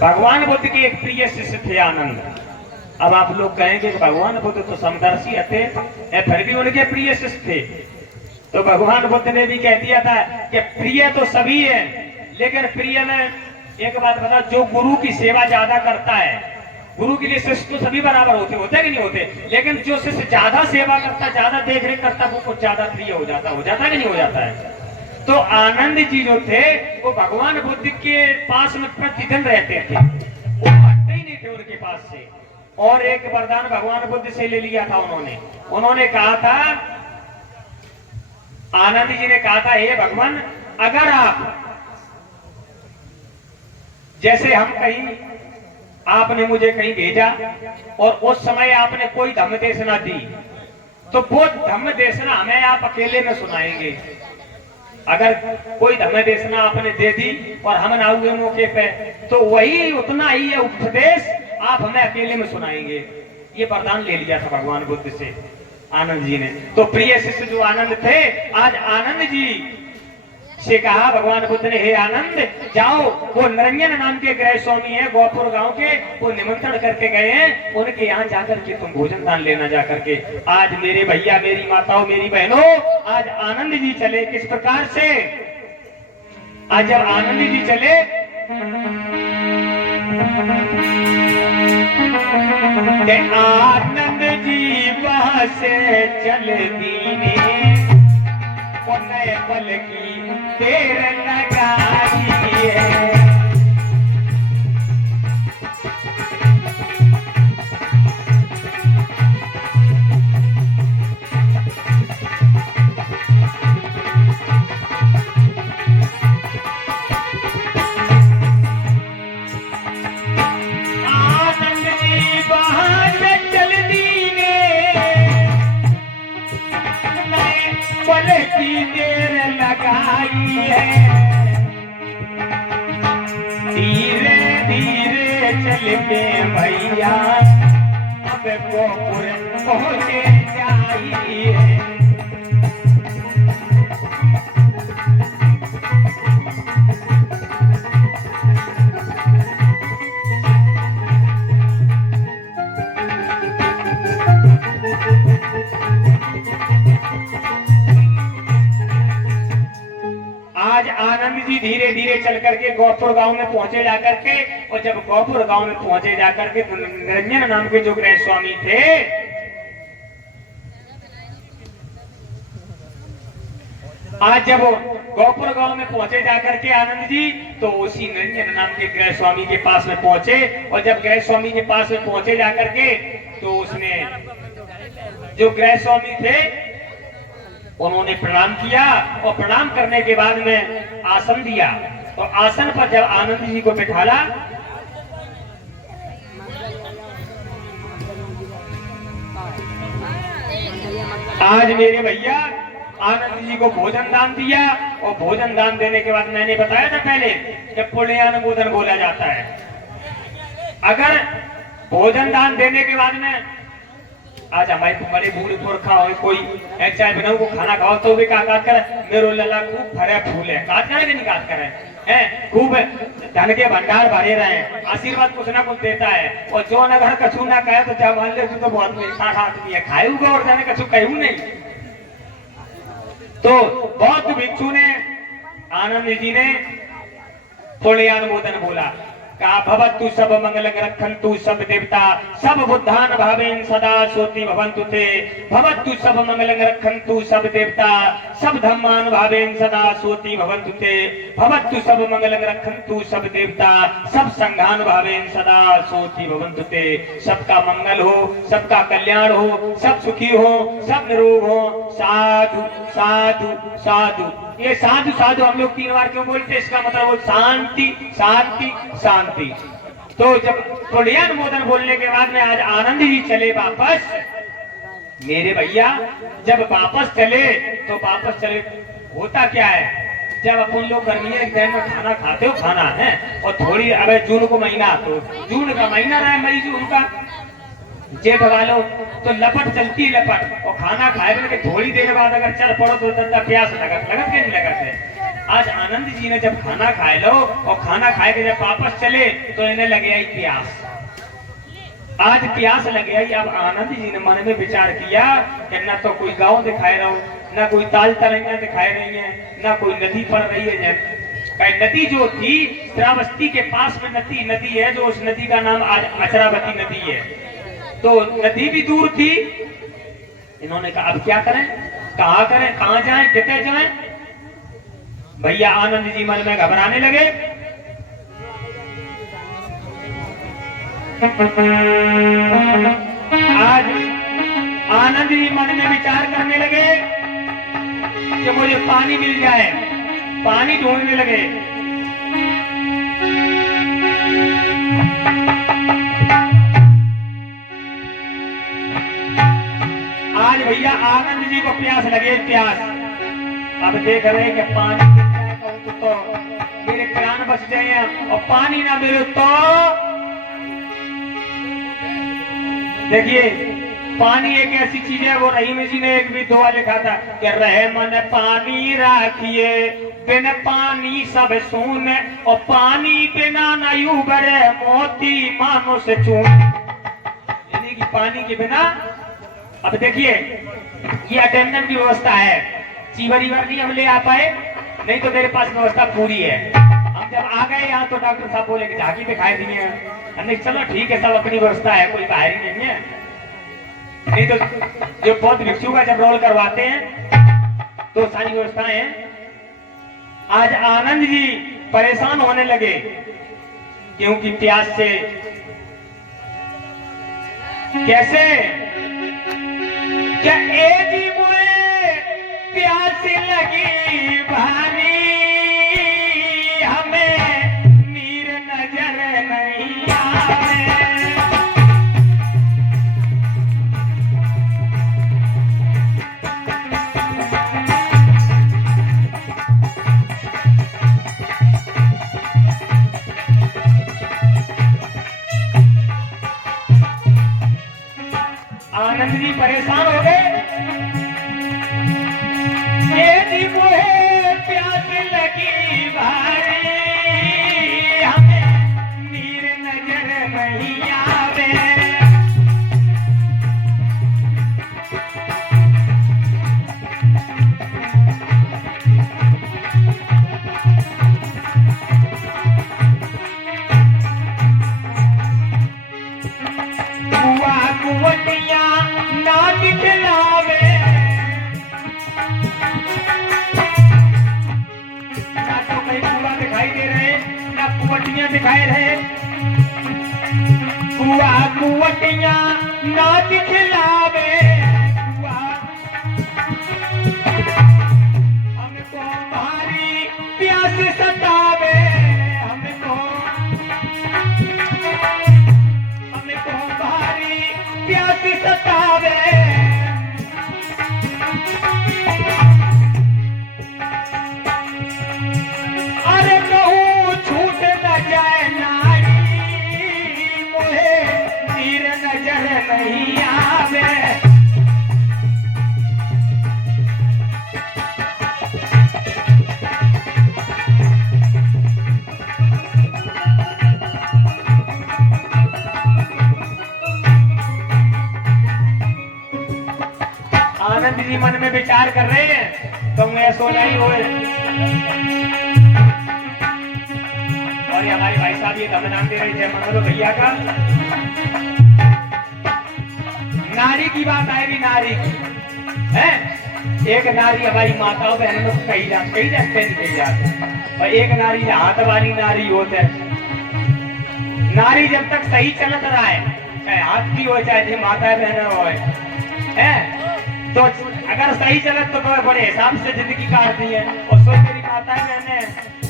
भगवान बुद्ध के एक प्रिय शिष्य थे आनंद। अब आप लोग कहेंगे कि भगवान बुद्ध तो समदर्शी थे, फिर भी उनके प्रिय शिष्य थे। तो भगवान बुद्ध ने भी कह दिया था कि प्रिय तो सभी है, लेकिन प्रिय में एक बात बता, जो गुरु की सेवा ज्यादा करता है, गुरु के लिए शिष्य तो सभी बराबर होते कि नहीं होते, लेकिन जो शिष्य ज्यादा सेवा करता, ज्यादा देख रेख करता, वो कुछ ज्यादा प्रिय हो जाता कि नहीं हो जाता है। तो आनंद जी जो थे वो भगवान बुद्ध के पास में प्रतिदिन रहते थे, वो हटते ही नहीं थे उनके पास से। और एक वरदान भगवान बुद्ध से ले लिया था उन्होंने कहा था, आनंद जी ने कहा था, हे भगवान, अगर आप जैसे हम कहीं, आपने मुझे कहीं भेजा और उस समय आपने कोई धम्म देशना दी, तो वो धम्म देशना हमें आप अकेले में सुनाएंगे। अगर कोई धम्म देशना आपने दे दी और हम ना हुए मौके पे, तो वही उतना ही है उपदेश आप हमें अकेले में सुनाएंगे। ये वरदान ले लिया था भगवान बुद्ध से आनंद जी ने। तो प्रिय शिष्य जो आनंद थे, आज आनंद जी से कहा भगवान बुद्ध ने, हे आनंद, जाओ, वो निरंजन नाम के गृह स्वामी है गोपुर गांव के, वो निमंत्रण करके गए हैं, उनके यहाँ जाकर के तुम भोजन दान लेना जाकर के। आज मेरे भैया, मेरी माताओं, मेरी बहनों, आज आनंद जी चले किस प्रकार से। आज जब आनंद जी चले, आनंद जी वहां से चल दीने, पल की देर लगाई है। आनंद जी वहां से चल दीने, पल की देर लगाई है। धीरे धीरे चल के भैया अब गोपुर पहुंचे जाइए। आज आनंद जी धीरे धीरे चल करके गोपुर गांव में पहुंचे जाकर के, और जब गोपुर गांव में पहुंचे जाकर के तो निरंजन नाम के जो गृह स्वामी थे, आज जब गोपुर गांव में पहुंचे जाकर के आनंद जी, तो उसी निरंजन नाम के गृह स्वामी के पास में पहुंचे। और जब गृह स्वामी के पास में पहुंचे जाकर के, तो उसने, जो गृह स्वामी थे, उन्होंने प्रणाम किया, और प्रणाम करने के बाद में आसन दिया। और आसन पर जब आनंद जी को बिठाला, आज मेरे भैया आनंद जी को भोजन दान दिया। और भोजन दान देने के बाद मैंने बताया था पहले कि पुण्यानुमोदन बोला जाता है। अगर भोजन दान देने के बाद में आज हमारे बूढ़े पुरखा हो, कोई चाय बनाऊ को खाना खाओ, तो भी का काट करे, मेरो लला खूब भरे फूल है, काट करे कि नहीं काट करे हैं, खूब धन के भंडार भरे रहे, आशीर्वाद कुछ ना कुछ देता है। और जो न घर कछू ना कहे तो जब मान ले तो बहुत मीठा आदमी है, खाऊगा और जाने कछू कहूं नहीं। तो बौद्ध भिक्षु ने, आनंद जी ने पुण्यानुमोदन बोला, का भवतु सब मंगल रखन्तु सब देवता, सब बुद्धान भावेन सदा सोति भवन्तु ते। भवतु सब मंगल रखन्तु सब देवता, सब धम्मान भावेन सदा सोति भवन्तु ते। भवतु सब मंगल रखन्तु सब देवता, सब संघान भावेन सदा सोति भवन्तु ते। सबका मंगल हो, सबका कल्याण हो, सब सुखी हो, सब निरोग हो। साधु साधु साधु। ये साधु साधु हम लोग 3 बार क्यों बोलते, इसका मतलब वो शांति शांति शांति। तो जब पुण्यानुमोदन बोलने के बाद में आज आनंद जी चले वापस। मेरे भैया जब वापस चले, तो वापस चले होता क्या है, जब अपन लोग गर्मियों के टाइम में खाना खाते हो, खाना है, और थोड़ी, अब जून को महीना, तो जून का महीना रहा है, मई जून का, जेठ वालों तो लपट चलती है लपट। और खाना खाए के थोड़ी देर बाद अगर चल पड़ो तो धंधा प्यास लगत के नहीं लगत है। आज आनंद जी ने जब खाना खाए लो और खाना खाए के जब वापस चले तो इन्हें लगे आई प्यास। आज प्यास लगे आई। अब आनंद जी ने मन में विचार किया कि न तो कोई गांव दिखाए रहो, न कोई ताल तरंगा दिखाई रही है, न कोई नदी पड़ रही है। नदी जो थी श्रावस्ती के पास में नदी है, जो उस नदी का नाम आज अचरावती नदी है, तो नदी भी दूर थी। इन्होंने कहा अब क्या करें, कहाँ करें, कहाँ जाएं, कितने जाएं। भैया आनंद जी मन में घबराने लगे। आज आनंद जी मन में विचार करने लगे कि मुझे पानी मिल जाए, पानी ढूंढने लगे। आज भैया आनंद जी को प्यास लगे, प्यास। अब देख रहे कि पानी मिल जाए तो मेरे प्राण बच जाए, और पानी ना मिले तो देखिए पानी एक ऐसी चीज है, वो रहीम जी ने एक भी दुआ लिखा था कि रहे मन पानी राखिए, बिन पानी सब सून, और पानी बिना न उबरे मोती मानुष चून। यानी कि पानी के बिना। अब देखिए ये अटेंडेंट की व्यवस्था है, चीवर नहीं हम ले आ पाए, नहीं तो मेरे पास व्यवस्था पूरी है। हम जब आ गए यहाँ तो डॉक्टर साहब बोले कि झांकी दिखाई दी है, हमने चलो ठीक है, सब अपनी व्यवस्था है, कोई बाहर ही नहीं है। नहीं तो जो बहुत भिक्षु का जब रोल करवाते हैं तो सारी व्यवस्थाएं हैं। आज आनंद जी परेशान होने लगे क्योंकि प्यास से। कैसे क्या जी मुझे प्यास लगी भारी, हमें नीर नजर नहीं आवे। आनंद जी परेशान हो गए। ये जी मुझे प्यास लगी भारी, हमें नीर नजर नहीं आवे। कुआ कुवटिया ना दिखलावे, ना तो कहीं कुआ दिखाई दे रहे, ना कुवटियां दिखाई रहे। कुआ कुवटिया ना दिखलावे, हमको भारी प्यास सतावे, हमको भारी प्यास सतावे। अरे कहूँ छूट न जाए नारी, मुझे नीर नजर नहीं आवे। आनंद जी मन में विचार कर रहे हैं तो मैं सोना ही होए। और ये हमारे भाई साहब ये धमनाम दे रहे थे मंगलो भैया का। नारी की बात आएगी, नारी की है। एक नारी हमारी माताओं बहनों को कही जाते नहीं कही जाते, और एक नारी हाथ वाली नारी होते है। नारी जब तक सही चलत रहा है, चाहे हाथ की हो चाहे माता बहन हो है, तो अगर सही चलत तो बड़े हिसाब से जिंदगी काटती है। और सोच मेरी माताएं बहने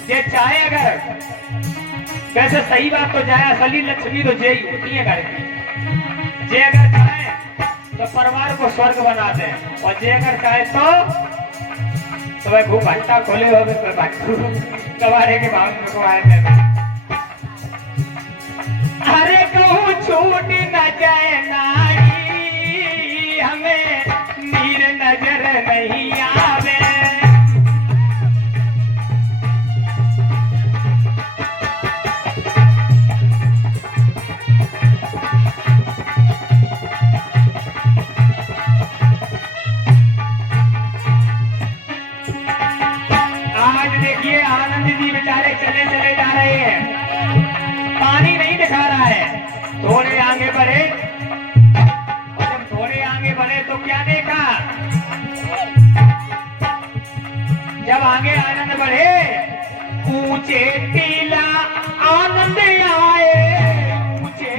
जे चाहे अगर वैसे सही बात तो जाए, असली लक्ष्मी तो जे ही होती है घर की। जे अगर चाहे तो परिवार को स्वर्ग बना दे, और जे अगर चाहे तो वह खूब भट्टा खोले हो कबाड़े के भाव में को आए थे। अरे कहूँ छूट न जाए नारी, हमें नीर नजर नहीं आवे। बढ़े ऊंचे टीला आनंद आए ऊंचे।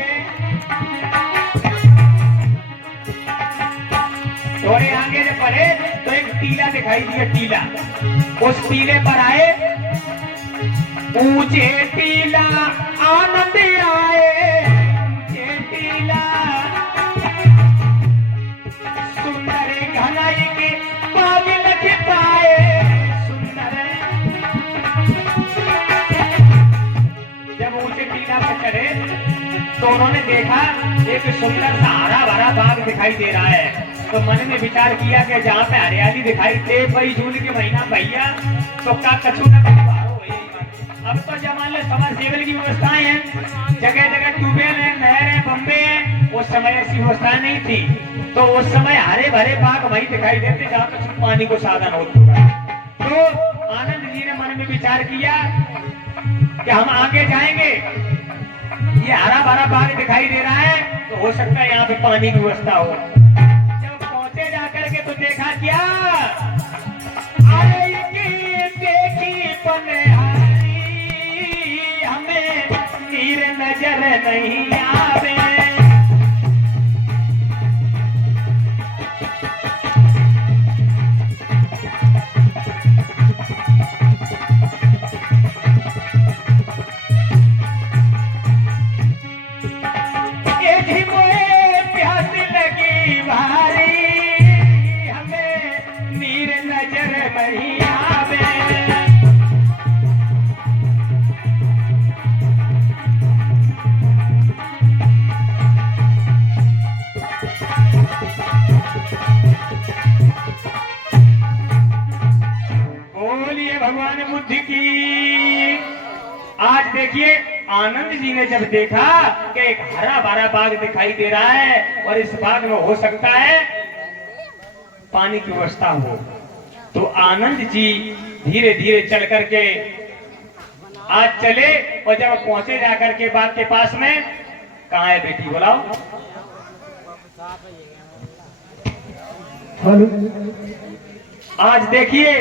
थोड़े आगे जब बढ़े तो एक टीला दिखाई दिया, टीला। उस टीले पर आए ऊंचे टीला आनंद आए ऊंचे टीला सुंदर घनाई के बाग लग पाए सुंदर। जब ऊंचे टीला पर चढ़े तो उन्होंने देखा एक सुंदर सा हरा भरा बाग दिखाई दे रहा है। तो मन में विचार किया कि जहाँ पे हरियाली दिखाई दे भाई जून के महीना भैया तो का कछु न कछु बारो हो। अब तो जमाने समरसेबल की व्यवस्थाएं हैं, जगह जगह ट्यूबवेल है, नहर है, बम्बे है। उस समय ऐसी व्यवस्था नहीं थी, तो उस समय हरे भरे बाग वही दिखाई देते जहाँ पे पानी को साधन होता। तो आनंद जी ने मन में विचार किया कि हम आगे जाएंगे, ये हरा भरा बाग दिखाई दे रहा है तो हो सकता है यहाँ पे पानी की व्यवस्था हो। जब पहुंचे जाकर के तो देखा क्या, अरे देखी पनहारी हमें नीर नजर नहीं आवे। प्यास लगी भारी हमें नीर नजर नहीं आवे। बोलिए भगवान बुद्ध की। आज देखिए आनंद जी ने जब देखा कि एक हरा भरा बाग दिखाई दे रहा है और इस बाग में हो सकता है पानी की व्यवस्था हो, तो आनंद जी धीरे धीरे चल करके आज चले और जब पहुंचे जाकर के बाग के पास में, कहाँ है बेटी बुलाओ। आज देखिए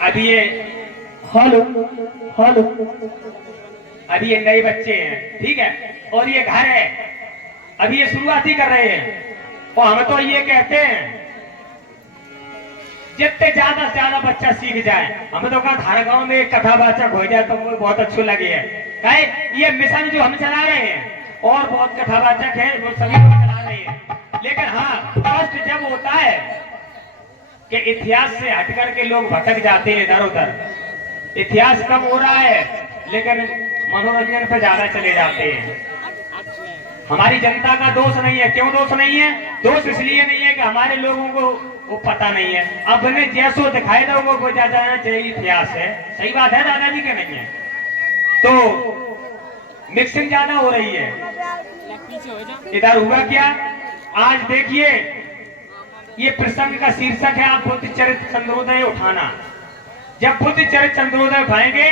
अभी ये अभी ये नए बच्चे हैं, ठीक है, और ये घर है, अभी ये शुरुआत ही कर रहे हैं। और हम तो ये कहते हैं जितने ज्यादा से ज्यादा बच्चा सीख जाए। हमें तो कहा हर गांव में एक कथावाचक हो जाए तो बहुत अच्छा लगे है। कहे ये मिशन जो हम चला रहे हैं और बहुत कथावाचक है वो सभी लोग चला रहे हैं, लेकिन हाँ कष्ट जब होता है कि इतिहास से हट करके लोग भटक जाते हैं इधर उधर। इतिहास कम हो रहा है लेकिन मनोरंजन पे ज्यादा चले जाते हैं। हमारी जनता का दोष नहीं है। क्यों दोष नहीं है? दोष इसलिए नहीं है कि हमारे लोगों को वो पता नहीं है। अपने जैसो दिखाई लोगों को ज्यादा चाहिए इतिहास है। सही बात है दादाजी के नहीं है, तो मिक्सिंग ज्यादा हो रही है। इधर हुआ क्या, आज देखिए ये प्रसंग का शीर्षक है आप बुद्ध चरित्र चंद्रोदय उठाना। जब बुद्ध चरित्र चंद्रोदय उठाएंगे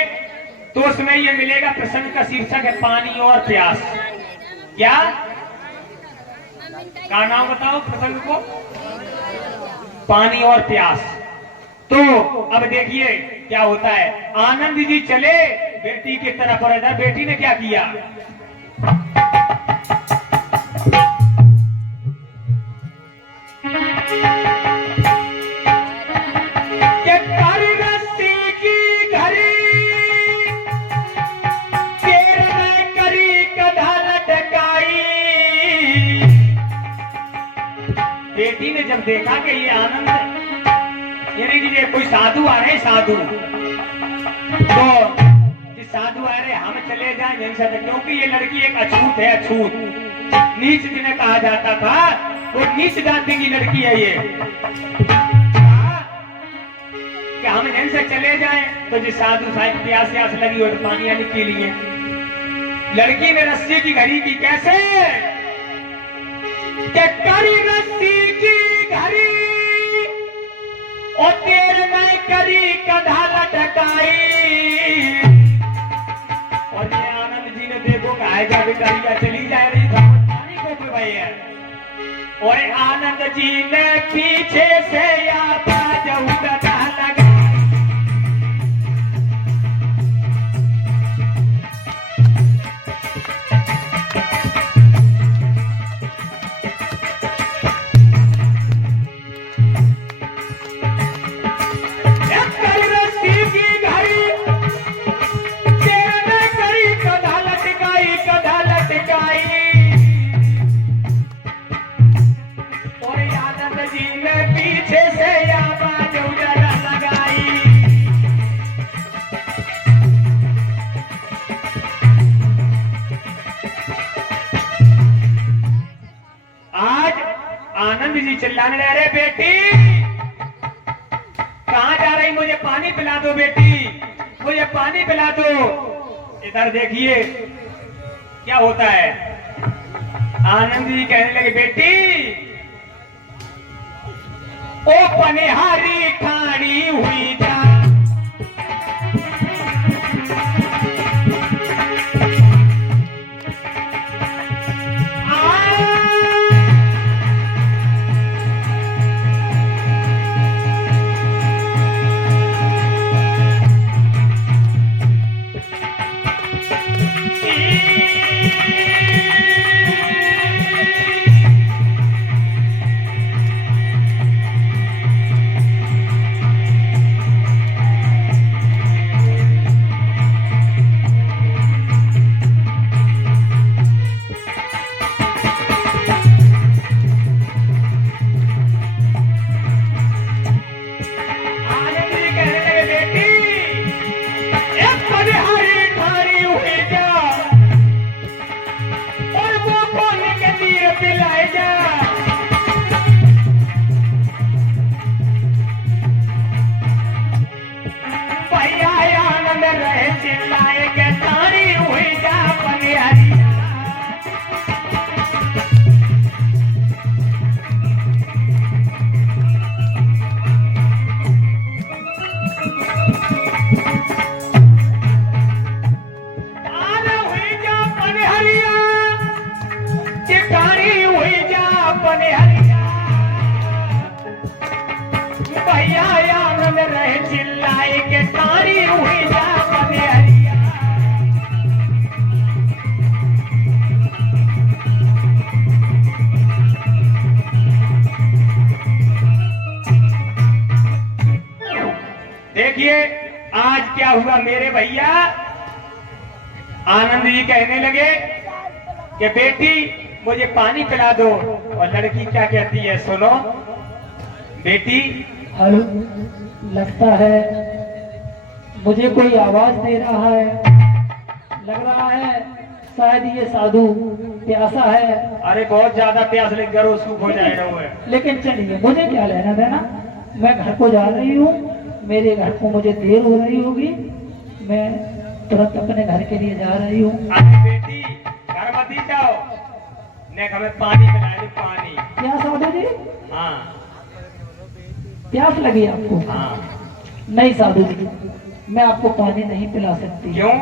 तो उसमें ये मिलेगा। प्रसंग का शीर्षक है पानी और प्यास। क्या नाम बताओ प्रसंग को? पानी और प्यास। तो अब देखिए क्या होता है। आनंद जी चले बेटी की तरफ और इधर बेटी ने क्या किया, बेटी ने जब देखा कि ये आनंद यानी कि कोई साधु आ रहे, साधु तो साधु आ रहे हम चले जाए यहीं से, क्योंकि ये लड़की एक अछूत है। अछूत नीच जिन्हें कहा जाता था, वो नीच जाति की लड़की है ये। कि हम यहीं से चले जाएं तो जिस साधु साहब प्यास प्यास लगी हो तो पानी आने के लिए लड़की ने रस्सी की घड़ी की। कैसे के करी रस्सी की घड़ी और तेरे में करी कधा लटकाई। और ये आनंद जी ने देखो कहा जा बेचारी चली जा रही पानी को भाई है। और आनंद जी ने पीछे से आवाज उगता लगा। आनंद जी चिल्लाने लगे, बेटी कहां जा रही, मुझे पानी पिला दो बेटी, मुझे पानी पिला दो। इधर देखिए क्या होता है। आनंद जी कहने लगे, बेटी ओ पनिहारी खानी हुई जा। देखिए आज क्या हुआ मेरे भैया। आनंद जी कहने लगे कि बेटी मुझे पानी पिला दो, और लड़की क्या कहती है, सुनो बेटी। हेलो, लगता है मुझे कोई आवाज दे रहा है, लग रहा है शायद ये साधु प्यासा है। अरे बहुत ज्यादा प्यास लग गया, सूख हो जाएगा वो है। लेकिन चलिए, मुझे क्या लेना देना, मैं घर को जा रही हूँ, मेरे घर को मुझे देर हो रही होगी, मैं तुरंत अपने घर के लिए जा रही हूँ। अरे बेटी घर मत ही जाओ, नेक हमें पानी पिला दो, पानी। क्या साधु जी? हाँ प्यास लगी आपको? हाँ। नहीं साधु जी, मैं आपको पानी नहीं पिला सकती। क्यों?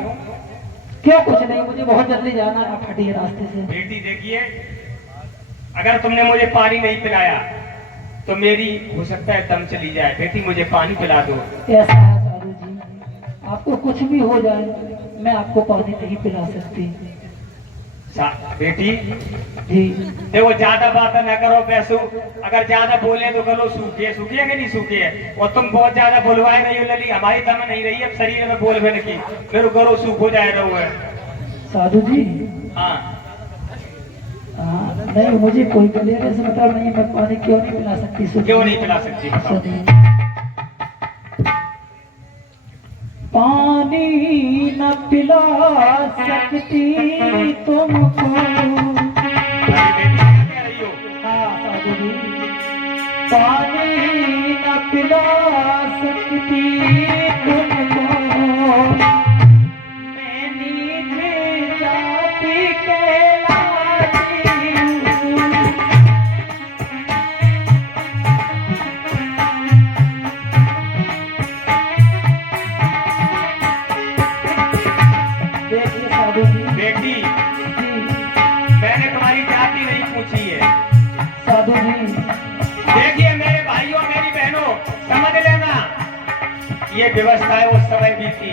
क्यों कुछ नहीं, मुझे बहुत जल्दी जाना है, आप हटिए रास्ते से। बेटी देखिए, अगर तुमने मुझे पानी नहीं पिलाया तो मेरी हो सकता है दम चली जाए। बेटी मुझे पानी पिला दो। ऐसा है साधु जी, आपको कुछ भी हो जाए, मैं आपको पानी नहीं पिला सकती। बेटी जी देखो, ज्यादा बात ना करो पैसों, अगर ज्यादा बोले तो करो सूखे सूखे है कि नहीं सूखे है। और तुम बहुत ज्यादा बोलवाए नहीं हो लली, हमारी दम नहीं रही है शरीर में बोल बन की, फिर करो सूख हो जाए रहो है। साधु जी हाँ नहीं, मुझे कोई गलेरे से मतलब नहीं, मैं पानी क्यों नहीं पिला सकती? क्यों नहीं पिला सकती? पानी न पिला सकती तुमको। हाँ साधु जी, पानी न पिला सकती तुमको, मैं नीच जाति कहलाती हूँ। बेटी व्यवस्था है उस समय भी थी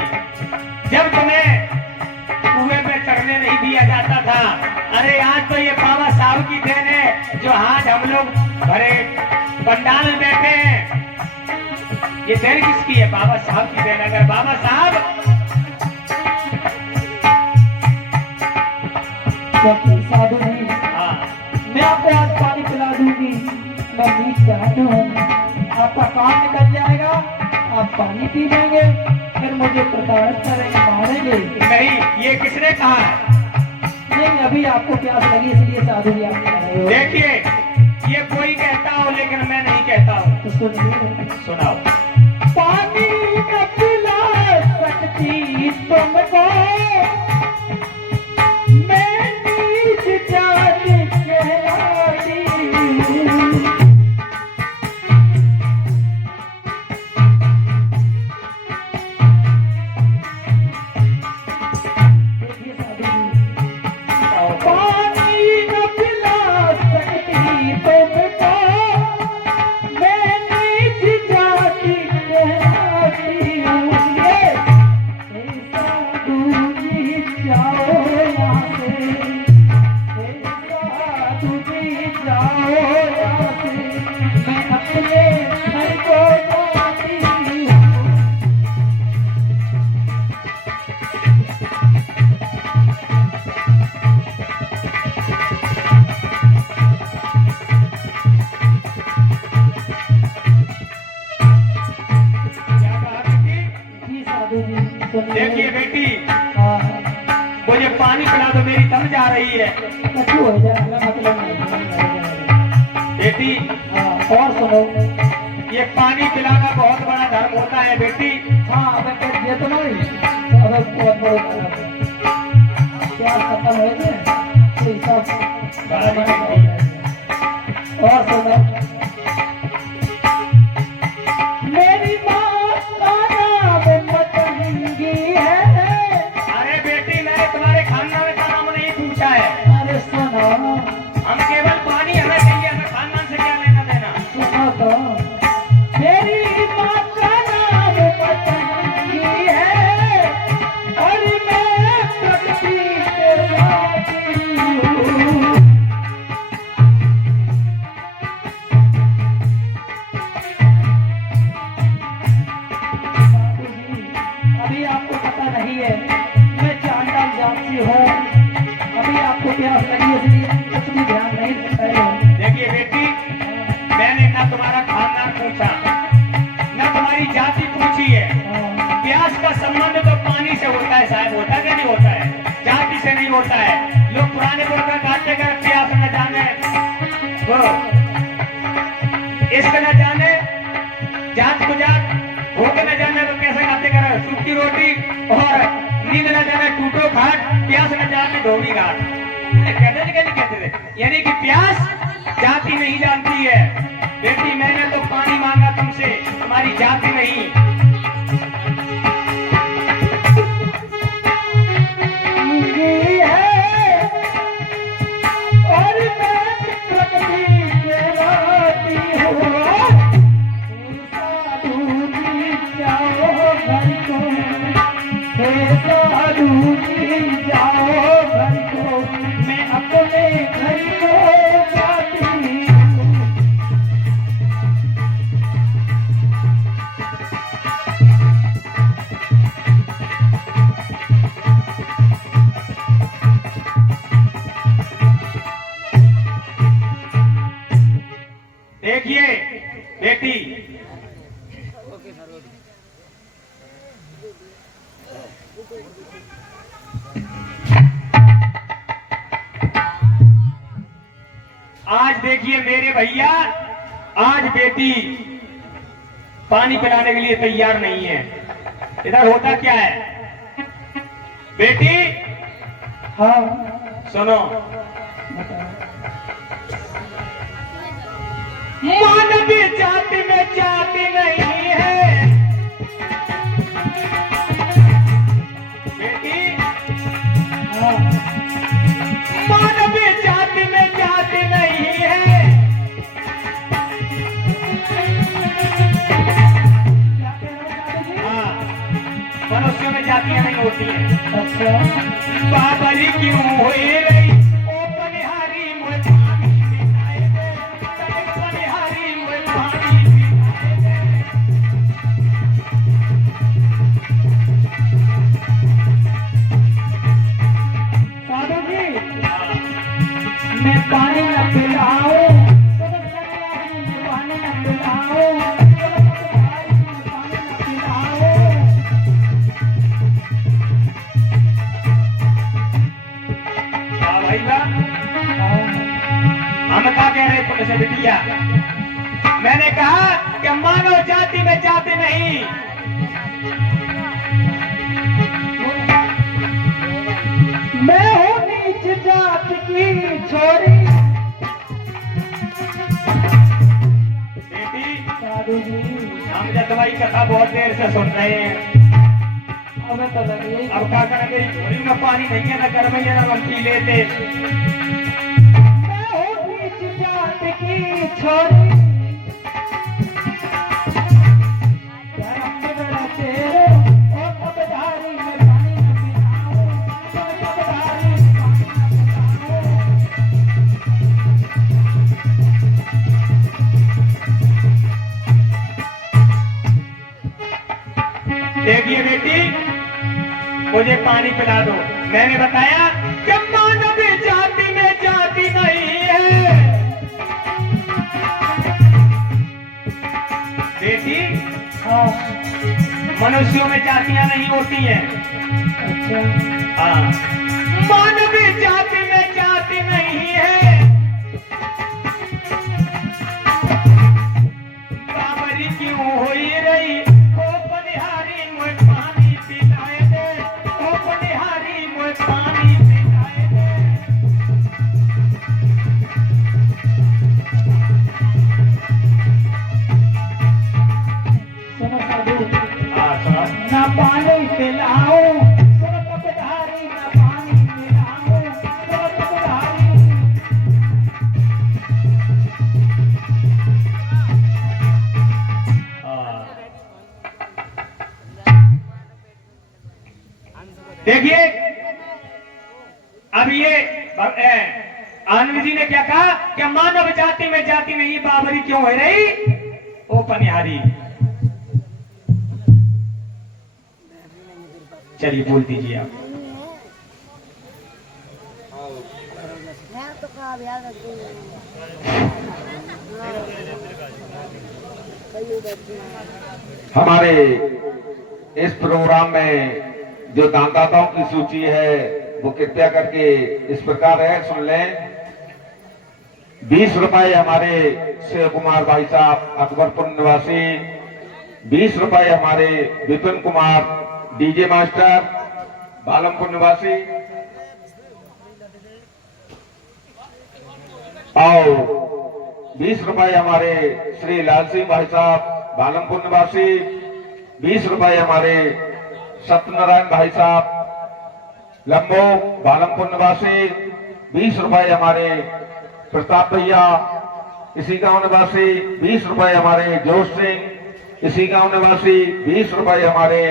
जब तुम्हें कुएं में चढ़ने नहीं दिया जाता था। अरे आज तो ये बाबा साहब की देन है जो आज हम लोग भरे पंडाल में बैठे हैं। ये देन किसकी है? बाबा साहब की देन। अगर बाबा साहब साधु जी, हाँ मैं आपको आज पानी पिला दूंगी, मैं मीट चाहता हूँ, आपका काम निकल जाएगा, आप पानी पी लेंगे, फिर मुझे प्रताड़ित करेंगे, मारेंगे। नहीं, ये किसने कहा है? नहीं, अभी आपको प्यास लगी इसलिए साधु जी आप कह रहे हो। देखिए, ये कोई कहता हो लेकिन मैं नहीं कहता हूँ। तो सुनिए, सुनाओ। पानी न पिला सकती तुमको मैं नीच जात कहलाती हूँ। देखिए साधु जी, पानी न पिला सकती तुमको मैं नीच जाति कहलाती हूँ। हे साधु जी जाओ यहाँ से, हे साधु जी जाओ यहाँ से, मैं अपने घर को जाती हूँ। क्या कहा बेटी? जी साधु जी सुनिए। देखिए बेटी, हाँ, मुझे पानी पिला दो, मेरी दम जा रही है। अच्छी हो जाएगा, मतलब नहीं। बेटी, हाँ, और सुनो। ये पानी पिलाना बहुत बड़ा धर्म होता है बेटी। हाँ, मैं कह दिया तो नहीं, अगर बहुत बड़े क्या खत्म हो जाए तो हिसाब बारी बेटी। और सुनो, मेरी माँ का नाम पतंगी है। अरे बेटी, मैंने तुम्हारे खानदान का नाम नहीं पूछा है। अरे सुनो, हम केवल पानी हमें चाहिए, हमें खानदान से क्या लेना देना। सुनो तो, मेरी माँ का नाम पतंगी है और मैं प्रकृति के लागी हूँ। साधु जी, अभी आपको पता नहीं है, मैं चांडाल जात से हूँ। अभी आपको प्यास लगी इसलिए कुछ भी ध्यान नहीं देता है। देखिए बेटी, मैंने ना तुम्हारा खानदान पूछा, ना तुम्हारी जाति पूछी है। प्यास का संबंध तो पानी से होता है साहब, होता है कि नहीं होता है? जाति से नहीं होता है। लोग पुराने पुरखा कहते कर प्यास न जाने, वो इश्क न जाने, जात को जात, भूख न जाने तो कैसे खाते कर सूखी रोटी, और नींद न जाने टूटो खाट, प्यास न जाने धोबी घाट। कहते थे कि नहीं कहते थे? यानी कि प्यास जाति नहीं जानती है। बेटी, मैंने तो पानी मांगा तुमसे, तुम्हारी जाति नहीं। ये है और मैं प्रकृति के लागी हूँ। हे साधु जी जाओ घर को, हे साधु जी जाओ घर को, मैं अपने घर को जाती हूँ। देखिए बेटी, आज देखिए मेरे भैया, आज बेटी पानी पिलाने के लिए तैयार नहीं है। इधर होता क्या है बेटी? हाँ, सुनो, बताओ। मानवी जाति में जाति नहीं है बेटी। हाँ, मानवी जाति में जाति नहीं है। क्या कह रहे हो साधु जी? हाँ, मनुष्यों में जातियां नहीं होती हैं। अच्छा बाबरी क्यों हुई रही ओ बनिहारी मोए पानी पिलाए दे, तनिक बनिहारी मोए पानी पिलाए दे। साधु जी मैं पानी न पिलाऊं, पानी न पिलाऊं, पानी न पिलाऊं। भाई बा हम क्या कह रहे पुलिस से बिटिया, मैंने कहा कि मानव जाति में जाति नहीं। मैं हूँ नीच जात की छोरी। बेटी साधु जी हम जतवाई कथा बहुत देर से सुन रहे हैं। हमें तो लगे अब क्या करेंगे, झोली में पानी नहीं है, ना गर्म है ना हम पी लेते। मैं हूँ नीच जात की छोरी, धर्म बिगड़ा तेरे ओ कबधारी में पानी न पिलाऊं, कबधारी में पानी न पिलाऊं। देखिए बेटी मुझे पानी पिला दो। मैंने बताया कि मानव जाति में जाति नहीं है। बेटी हाँ मनुष्यों में जातियां नहीं होती हैं। अच्छा हाँ, मानव जाति में जाति नहीं है। बाबरी क्यों हुई रही ओ बनिहारी मोए पानी पिलाए दे, ओ बनिहारी मोए पानी पिलाए दे। सुनो साधु हाँ सुनो। ना पानी पिलाऊं, सुनो कबधारी ना पानी पिलाऊं, सुनो कबधारी। देखिए अब ये आनंद जी ने क्या कहा कि मानव जाति में जाति नहीं, बाबरी क्यों है रही ओ पनिहारी। चलिए बोल दीजिए आप। हमारे इस प्रोग्राम में जो दानदाताओं की सूची है वो कृपया करके इस प्रकार है, सुन लें। 20 रुपए हमारे शिव कुमार भाई साहब अकबरपुर निवासी, 20 रुपए हमारे विपिन कुमार डीजे मास्टर बालमपुर निवासी, और 20 रुपए हमारे श्री लाल सिंह भाई साहब बालमपुर निवासी, 20 रुपए हमारे सत्यनारायण भाई साहब लंबो बालमपुर निवासी, 20 रुपए हमारे प्रताप भैया इसी गांव निवासी, 20 रुपए हमारे जोश सिंह इसी गांव निवासी, 20 रुपए हमारे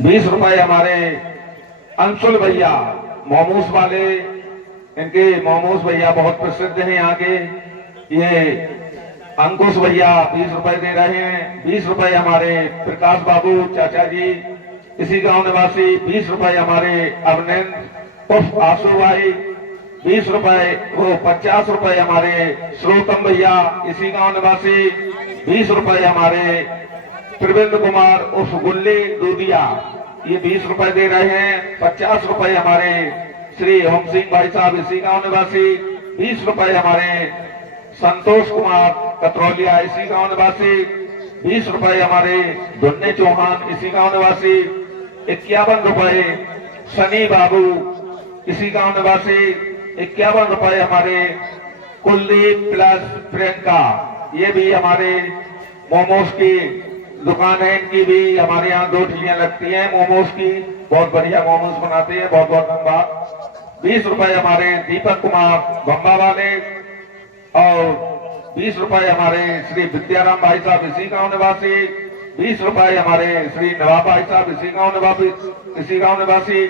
बीस रुपए हमारे अंशुल भैया मोमोस वाले, इनके मोमोस भैया बहुत प्रसिद्ध हैं यहाँ के। ये अंकुश भैया 20 रुपए दे रहे हैं। 20 रुपए हमारे प्रकाश बाबू चाचा जी इसी गांव निवासी, 20 रुपए हमारे अभिनंदन उर्फ आशु भाई, 20 रुपए वो 50 रुपए हमारे श्रोतम भैया इसी गांव निवासी, 20 रुपए हमारे त्रिवेंद्र कुमार उर्फ गुल्ली दूधिया ये 20 रुपए दे रहे हैं। 50 रुपए हमारे श्री होम सिंह भाई साहब इसी गांव निवासी, 20 रुपए हमारे संतोष कुमार कतरौलिया इसी गांव निवासी, 20 रुपए हमारे धुन्ने चौहान इसी गांव निवासी, 51 रुपए सनी बाबू इसी गांव निवासी, 51 रुपए हमारे कुलदीप प्लस प्रियंका ये भी हमारे मोमोज की दुकान है, इनकी भी हमारे यहाँ 2 ठिलियां लगती हैं मोमोज की, बहुत बढ़िया मोमोज बनाते हैं। बहुत बहुत धन्यवाद। 20 रुपए हमारे दीपक कुमार बम्बा वाले, और 20 रुपए हमारे श्री विद्याराम भाई साहब इसी गांव निवासी, 20 रुपए हमारे श्री नवाब भाई साहब इसी गांव निवासी,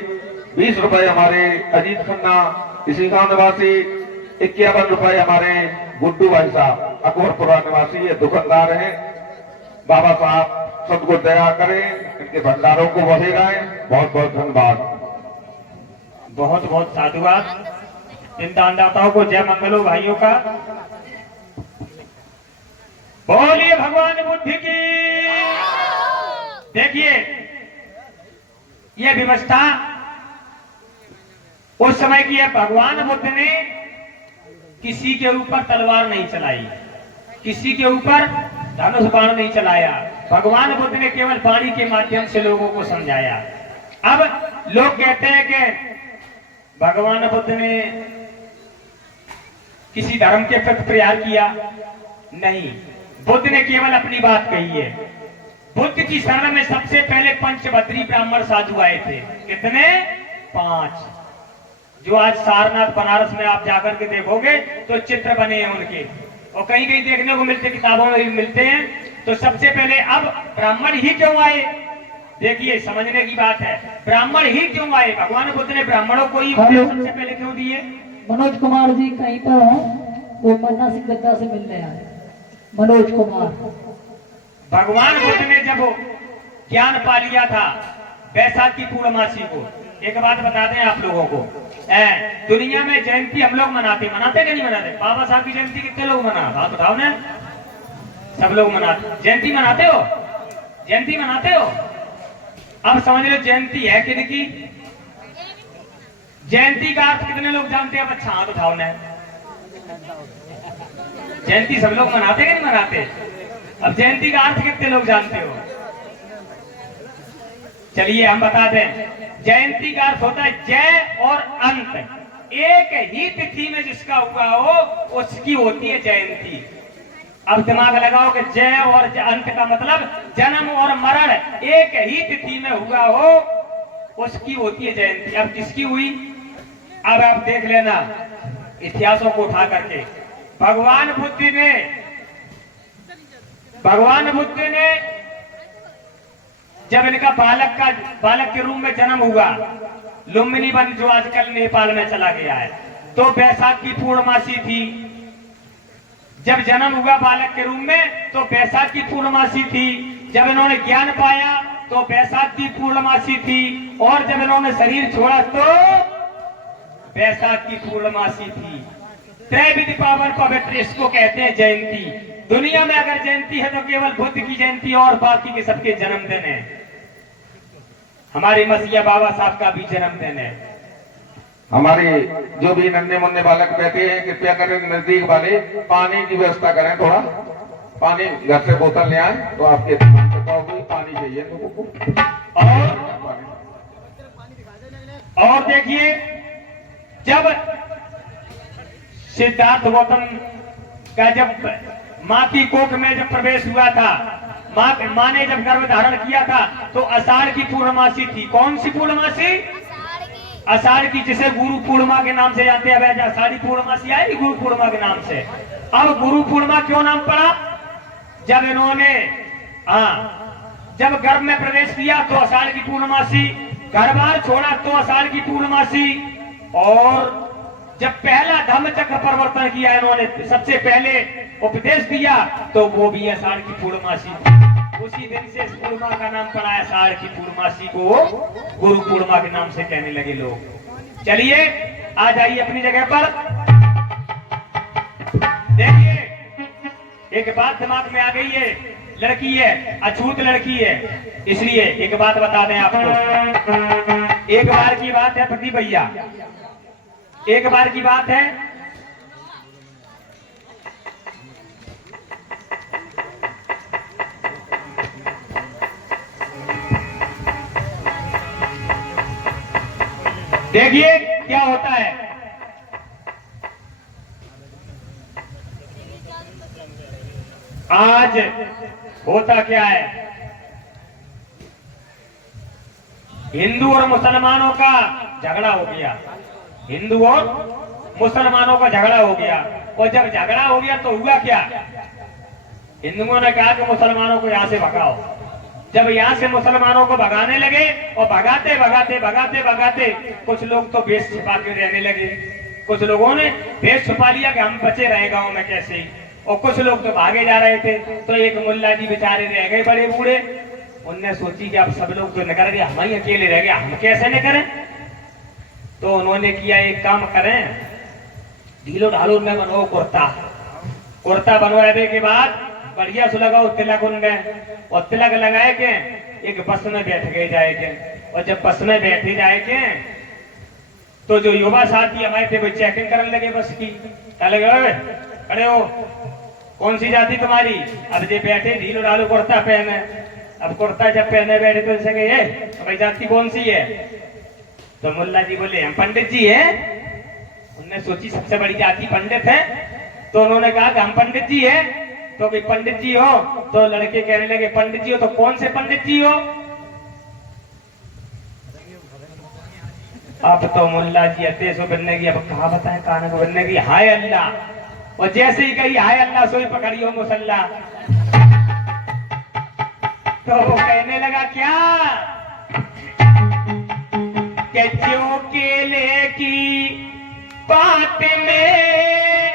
20 रुपए हमारे अजीत खन्ना इसी गांव निवासी, 51 रुपए हमारे गुड्डू भाई साहब अकबरपुरा निवासी, ये दुकानदार हैं। बाबा साहब सबको दया करें, इनके भंडारों को बढ़ाएं। बहुत बहुत धन्यवाद। बहुत बहुत साधुवाद इन दानदाताओं को। जय मंगलो भाइयों का। बोलिए भगवान बुद्ध की। देखिए यह व्यवस्था उस समय की है। भगवान बुद्ध ने किसी के ऊपर तलवार नहीं चलाई, किसी के ऊपर धनुष बाण नहीं चलाया। भगवान बुद्ध ने केवल वाणी के माध्यम से लोगों को समझाया। अब लोग कहते हैं कि भगवान बुद्ध ने किसी धर्म के प्रति प्रहार किया, नहीं, बुद्ध ने केवल अपनी बात कही है। बुद्ध की शरण में सबसे पहले पंचभद्री ब्राह्मण साधु आए थे। कितने? 5, जो आज सारनाथ बनारस में आप जाकर के देखोगे तो चित्र बने हैं उनके, और कहीं कहीं देखने को मिलते, किताबों में भी मिलते हैं। तो सबसे पहले अब ब्राह्मण ही क्यों आए? देखिए समझने की बात है, ब्राह्मण ही क्यों आए? भगवान बुद्ध ने ब्राह्मणों को ही सबसे पहले क्यों दिए? मनोज कुमार जी कहीं पर हो, वो मन्ना सिंह गद्दा से मिलने आए। मनोज कुमार। भगवान बुद्ध ने जब ज्ञान पा लिया था बैसाख की पूर्णमासी को, एक बात बता दें आप लोगों को, दुनिया में जयंती हम लोग मनाते कि नहीं मनाते? बाबा साहब की जयंती कितने लोग मनाते? आप बताओ ना। सब लोग मनाते। जयंती मनाते हो? जयंती मनाते हो? अब समझ लो जयंती है किनकी? जयंती का अर्थ कितने लोग जानते हैं? अब अच्छा हाथ उठाओ ना। जयंती सब लोग मनाते कि नहीं मनाते? अब जयंती का अर्थ कितने लोग जानते हो? चलिए हम बता दें। जयंती का अर्थ होता है जय और अंत। एक ही तिथि में जिसका हुआ हो उसकी होती है जयंती। अब दिमाग लगाओ कि जय और अंत का मतलब जन्म और मरण एक ही तिथि में हुआ हो उसकी होती है जयंती। अब किसकी हुई? अब आप देख लेना इतिहासों को उठा करके। भगवान बुद्ध ने जब इनका बालक के रूप में जन्म हुआ, लुम्बिनी वन जो आजकल नेपाल में चला गया है, तो बैसाख की पूर्णमासी थी। जब जन्म हुआ बालक के रूप में तो बैसाख की पूर्णमासी थी। जब इन्होंने ज्ञान पाया तो बैसाख की पूर्णमासी थी, और जब इन्होंने शरीर छोड़ा तो बैसाख की पूर्णमासी थी। त्रैविध पावन पवित्र इसको कहते हैं जयंती। दुनिया में अगर जयंती है तो केवल बुद्ध की जयंती और बाकी के सबके जन्मदिन है। हमारे मसीहा बाबा साहब का भी जन्मदिन है। हमारे जो भी नन्हे मुन्ने बालक बैठे हैं कृपया करें नजदीक वाले पानी की व्यवस्था करें। थोड़ा पानी घर से बोतल ले आए तो आपके पानी चाहिए लोगों को। और देखिए जब सिद्धार्थ गौतम का जब माँ की कोख में जब प्रवेश हुआ था, माँ ने जब गर्भ धारण किया था तो आषाढ़ की पूर्णमासी थी। कौन सी पूर्णमासी? आषाढ़ की, जिसे गुरु पूर्णिमा के नाम से जानते हैं। आषाढ़ी पूर्णमासी आई गुरु पूर्णिमा के नाम से। अब गुरु पूर्णिमा क्यों नाम पड़ा? जब इन्होंने जब गर्भ में प्रवेश किया तो आषाढ़ की पूर्णमासी, घरबार छोड़ा तो आषाढ़ की पूर्णमासी, और जब पहला धम्म चक्र परिवर्तन किया इन्होंने, सबसे पहले उपदेश दिया तो वो भी आषाढ़ की पूर्णमासी थी। उसी दिन से इस पूर्णिमा का नाम पड़ा है। आषाढ़ की पूर्णमासी को गुरु पूर्णिमा के नाम से कहने लगे लोग। चलिए आ जाइए अपनी जगह पर। देखिए एक बात दिमाग में आ गई है, लड़की है, अछूत लड़की है, इसलिए एक बात बता दें आपको। एक बार की बात है प्रदीप भैया, एक बार की बात है, देखिए क्या होता है। आज होता क्या है, हिंदू और मुसलमानों का झगड़ा हो गया। हिंदू और मुसलमानों का झगड़ा हो गया। और जब झगड़ा हो गया तो हुआ क्या, हिंदुओं ने कहा कि मुसलमानों को यहाँ से भगाओ। जब यहाँ से मुसलमानों को भगाने लगे और भगाते भगाते भगाते भगाते कुछ लोग तो भेष छिपा के रहने लगे। कुछ लोगों ने भेष छुपा लिया कि हम बचे रहे गांव में कैसे, और कुछ लोग तो भागे जा रहे थे। तो एक मुल्ला जी बेचारे रह गए बड़े बूढ़े, उनने सोची कि अब सब लोग तो निकल गए, हम ही अकेले रह गए, हम कैसे न करें। तो उन्होंने किया एक काम करें, ढीलो ढालो में बनाओ कुर्ता। कुर्ता बनवाने के बाद बढ़िया से लगाओ तिलक उनमें, और तिलक लगाए के एक बस में बैठ गए जाए के। और जब बस में बैठे जाए के तो जो युवा साथी हमारे थे वो चेकिंग करने लगे बस की। लगे खड़े हो, कौन सी जाति तुम्हारी? अब जे बैठे ढीलो ढालो कुर्ता पहने। अब कुर्ता जब पहने बैठे तो जैसे ये भाई जाति कौन सी है? तो मुल्ला जी बोले हम पंडित जी है। उन्होंने सोची सबसे बड़ी जाति पंडित है, तो उन्होंने कहा कि हम पंडित जी है। तो भाई पंडित जी हो? तो लड़के कहने लगे पंडित जी हो तो कौन से पंडित जी हो? अब तो मुल्ला जी अतेश बनने की, अब कहा बताए कान को बनने की, हाय अल्लाह। और जैसे ही कही हाय अल्लाह सोई पकड़ियो मुसल्ला। तो वो कहने लगा क्या कि जो केले की बात में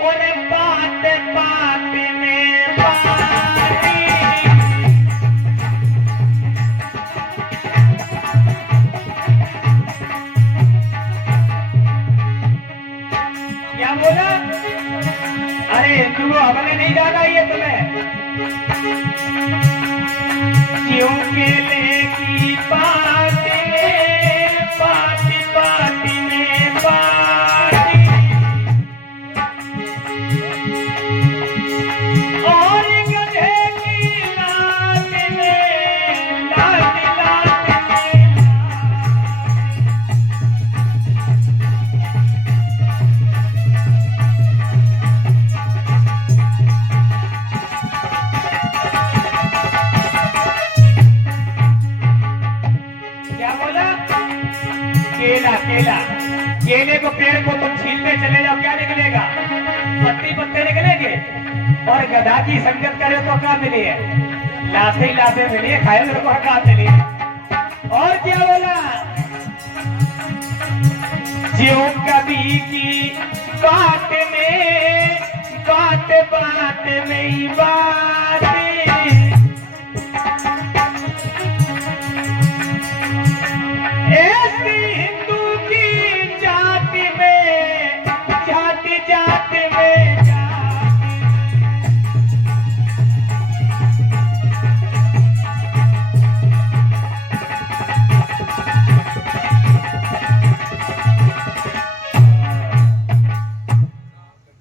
और बात बात में बाती। क्या बोला? अरे तू हमने नहीं जाना ये तुम्हें। क्यों केले की बात में बाती बाती में बाती, और गधे की लात में लात लात में। क्या बोला? केला केला, केले को पेड़ को तुम छीलते चले जाओ, क्या निकलेगा? पत्ती पत्ते निकलेंगे। और गधा की संगत करे तो क्या मिली है? लाते ही लाते मिली है, खाए मेरे को हटा मिली है। और क्या बोला? ज्यों कभी की बात में बात बात में ही बात। ऐसी हिंदू की जाति में जाति जाति में जाति।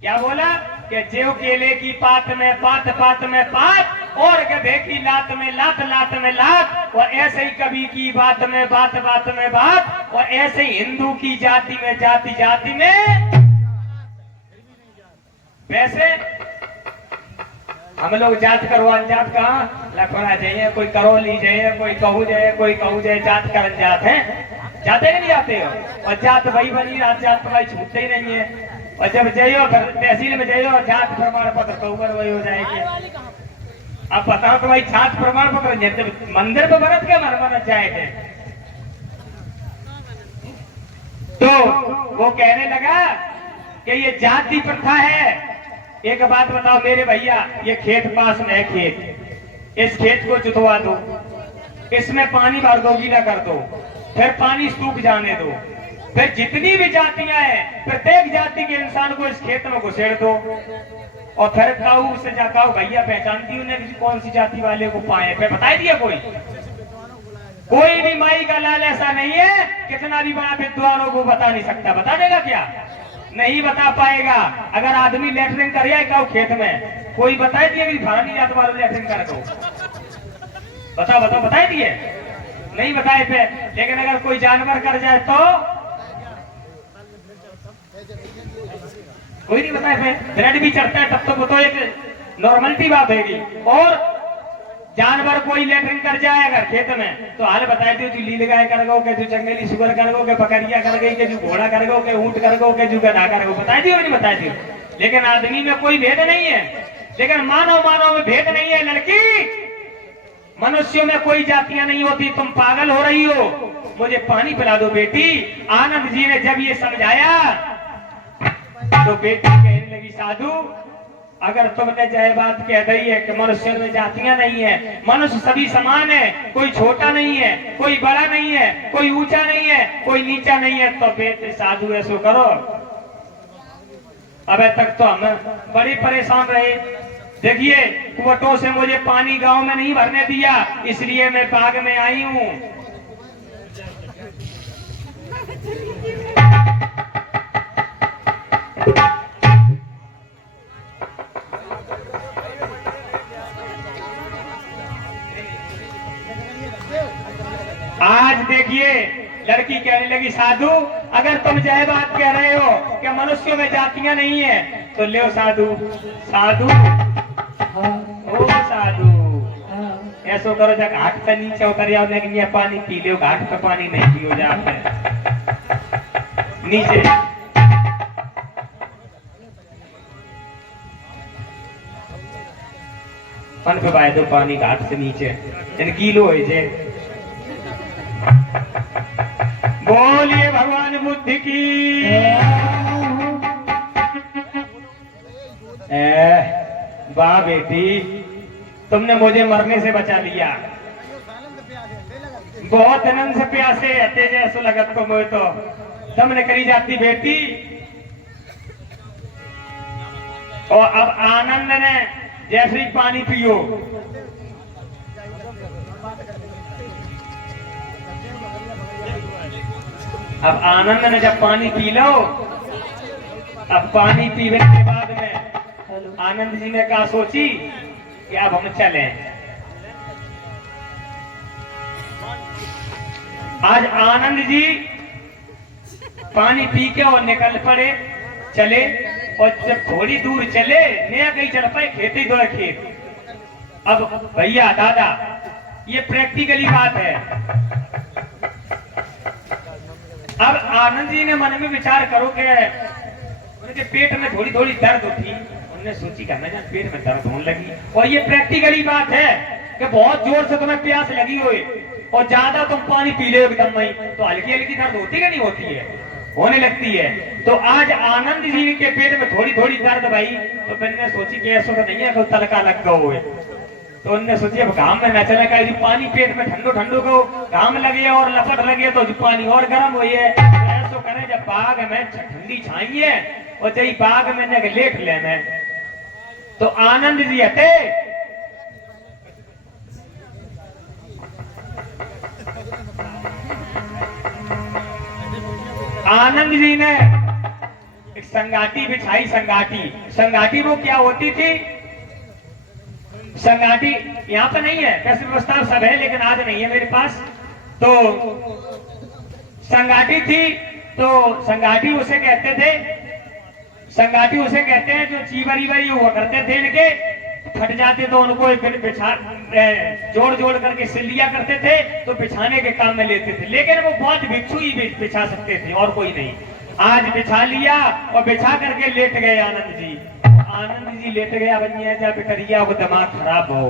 क्या बोला कि ज्यों केले की पात में पात पात में पात, और गधे की लात में लात लात में लात, और ऐसे ही कभी की बात में बात बात में बात, और ऐसे ही हिंदू की जाति में जाति जाति में। वैसे हम लोग जात करो अनजात कहाँ लखोना चाहिए, कोई करौली जाए, कोई कहू जाए, कोई कहू जाए, जात कर जात है। जाते नहीं जाते हो? और जात वही बनी, रात जात भाई छूटते ही नहीं है। और जब जाइयो फिर तहसील में जाइयो, जात प्रमाण पत्र तो ऊपर वही हो जाएगी। अब बताओ तो भाई जात प्रमाण पत्र मंदिर में बरत के मन जाएंगे। तो वो कहने लगा कि ये जाति प्रथा है। एक बात बताओ मेरे भैया, ये खेत पास में है, खेत, इस खेत को जुतवा दो, इसमें पानी भर दो, गीला कर दो, फिर पानी सूख जाने दो, फिर जितनी भी जातियां हैं प्रत्येक जाति के इंसान को इस खेत में घुसेड़ दो, और फिर काऊ से जाकाऊ भैया पहचानती उन्हें कौन सी जाति वाले को पाए, फिर बताई दिया कोई भी माई का लाल ऐसा नहीं है, कितना भी बड़ा विद्वान हो वो बता नहीं सकता। बता देगा क्या? नहीं बता पाएगा। अगर आदमी लेटरिन कर जाए खेत में, कोई बताए दिए कि फलानी जात वालों लेटरिन कर दो, बताओ बताओ, बताए दिए? नहीं बताए थे। लेकिन अगर कोई जानवर कर जाए तो कोई नहीं बताए थे। ब्लड भी चढ़ता है तब तो वो तो एक नॉर्मलिटी बात होगी। और जानवर कोई लेटरिन कर जाए अगर खेत में तो हाल बताए थे तू लील गाय कर गो के तू जंगली सुगर कर गो के बकरिया कर गई के तू घोड़ा कर गो के ऊंट कर गो के तू गधा कर गो बताई थी नहीं बताई थी। लेकिन आदमी में कोई भेद नहीं है, लेकिन मानव मानव में भेद नहीं है। लड़की मनुष्यों में कोई जातियां नहीं होती। तुम पागल हो रही हो, मुझे पानी पिला दो बेटी। आनंद जी ने जब ये समझाया तो बेटी कहने लगी साधु अगर तुमने जय बात कह दी है कि मनुष्य में जातियां नहीं है, मनुष्य सभी समान है, कोई छोटा नहीं है, कोई बड़ा नहीं है, कोई ऊंचा नहीं है, कोई नीचा नहीं है, तो बेटे साधु ऐसो करो। अबे तक तो हम बड़े परेशान रहे। देखिए कुवटों से मुझे पानी गांव में नहीं भरने दिया, इसलिए मैं बाग में आई हूं। आज देखिए लड़की कहने लगी साधु अगर तुम जय बात कह रहे हो कि मनुष्यों में जातियां नहीं है तो ले साधु। साधु हाँ ओ साधु हाँ ऐसो करो जब घाट से नीचे उतर जाओ, लेकिन ये पानी पी लो, घाट पे पानी नहीं पियो जाते नीचे। पन पे पाए दो पानी घाट से नीचे इन कीलो है जे। बोलिए भगवान बुद्ध की। वाह बेटी तुमने मुझे मरने से बचा लिया। बहुत आनंद से प्यासे तेज ऐसा लगत को मोए तो तुमने करी जाती बेटी। और अब आनंद ने जैसे ही पानी पियो अब आनंद ने जब पानी पी लो, अब पानी पीने के बाद में आनंद जी ने कहा सोची कि अब हम चलें। आज आनंद जी पानी पी के और निकल पड़े चले, और जब थोड़ी दूर चले नया कहीं चल पाए खेत ही दो खेत। अब भैया दादा ये प्रैक्टिकली बात है। अब आनंद जी ने मन में विचार करो कि उनके पेट में थोड़ी थोड़ी दर्द उठी। उन्होंने सोची कि हमें पेट में दर्द होने लगी, और ये प्रैक्टिकली बात है कि बहुत जोर से तुम्हें प्यास लगी हुई और ज्यादा तुम पानी पी ले एकदम में तो हल्की हल्की दर्द होती है नहीं होती है, होने लगती है। तो आज आनंद जी के पेट में थोड़ी थोड़ी दर्द भाई, तो मैंने सोची कि ऐसा तो नहीं है कोई तलका लग गया हुए। तो उन्होंने सोची अब घाम में न चले का पानी पेट में ठंडो ठंडो को घाम लगे और लपट लगे तो पानी और गर्म हुई है। तो ऐसा करें जब बाग में ठंडी छाई है और जब बाग में न लेट ले में। तो आनंद जी हटे आनंद जी ने एक संगाटी बिछाई। संगाटी वो क्या होती थी? संगाटी यहाँ पे नहीं है, कैसे व्यवस्था सब है लेकिन आज नहीं है मेरे पास। तो संगाटी थी, तो संगाटी उसे कहते थे, संगाटी उसे कहते हैं जो चीवरी वरी हुआ करते थे, इनके फट जाते तो उनको बिछा जोड़ जोड़ करके सिल लिया करते थे, तो बिछाने के काम में लेते थे। लेकिन वो बहुत भिक्षु ही बिछा सकते थे और कोई नहीं। आज बिछा लिया और बिछा करके लेट गए आनंद जी। आनंद जी लेट गया बनिया जब बिटरिया को दिमाग खराब हो।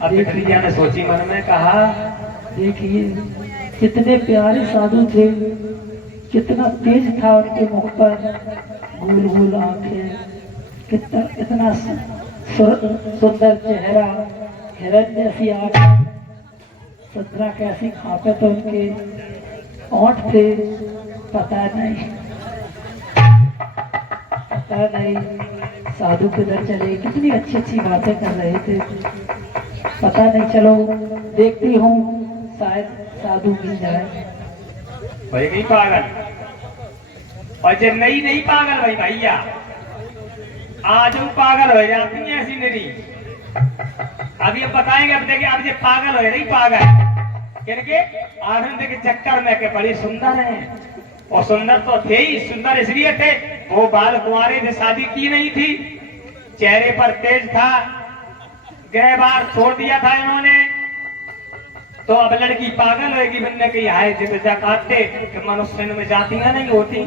अब बिटरिया ने सोची मन में, कहा देखिए कितने प्यारे साधु थे, कितना तेज था उनके मुख पर गोल गोल आंखें, कितना इतना सुंदर चेहरा, हिरण जैसी आंख, संतरा कैसी खापे तो उनके ओंठ थे। पता नहीं साधु किधर चले, कितनी अच्छी अच्छी बातें कर रहे थे। पता नहीं, चलो देखती हूँ शायद साधु मिल जाए। भाई नहीं पागल, और जब नहीं पागल भाई भैया आज वो पागल हो जाती है ऐसी मेरी। अभी अब बताएंगे, अब देखिए अब ये पागल हो रही पागल क्योंकि आनंद के चक्कर में के बड़ी सुंदर है, और सुंदर तो थे ही, सुंदर इसलिए थे वो बाल कुंवारे थे, शादी की नहीं थी, चेहरे पर तेज था, गए बार छोड़ दिया था इन्होंने, तो अब लड़की पागल होगी बनने की आए जिसे काटते कि मनुष्य में जातियां नहीं होती,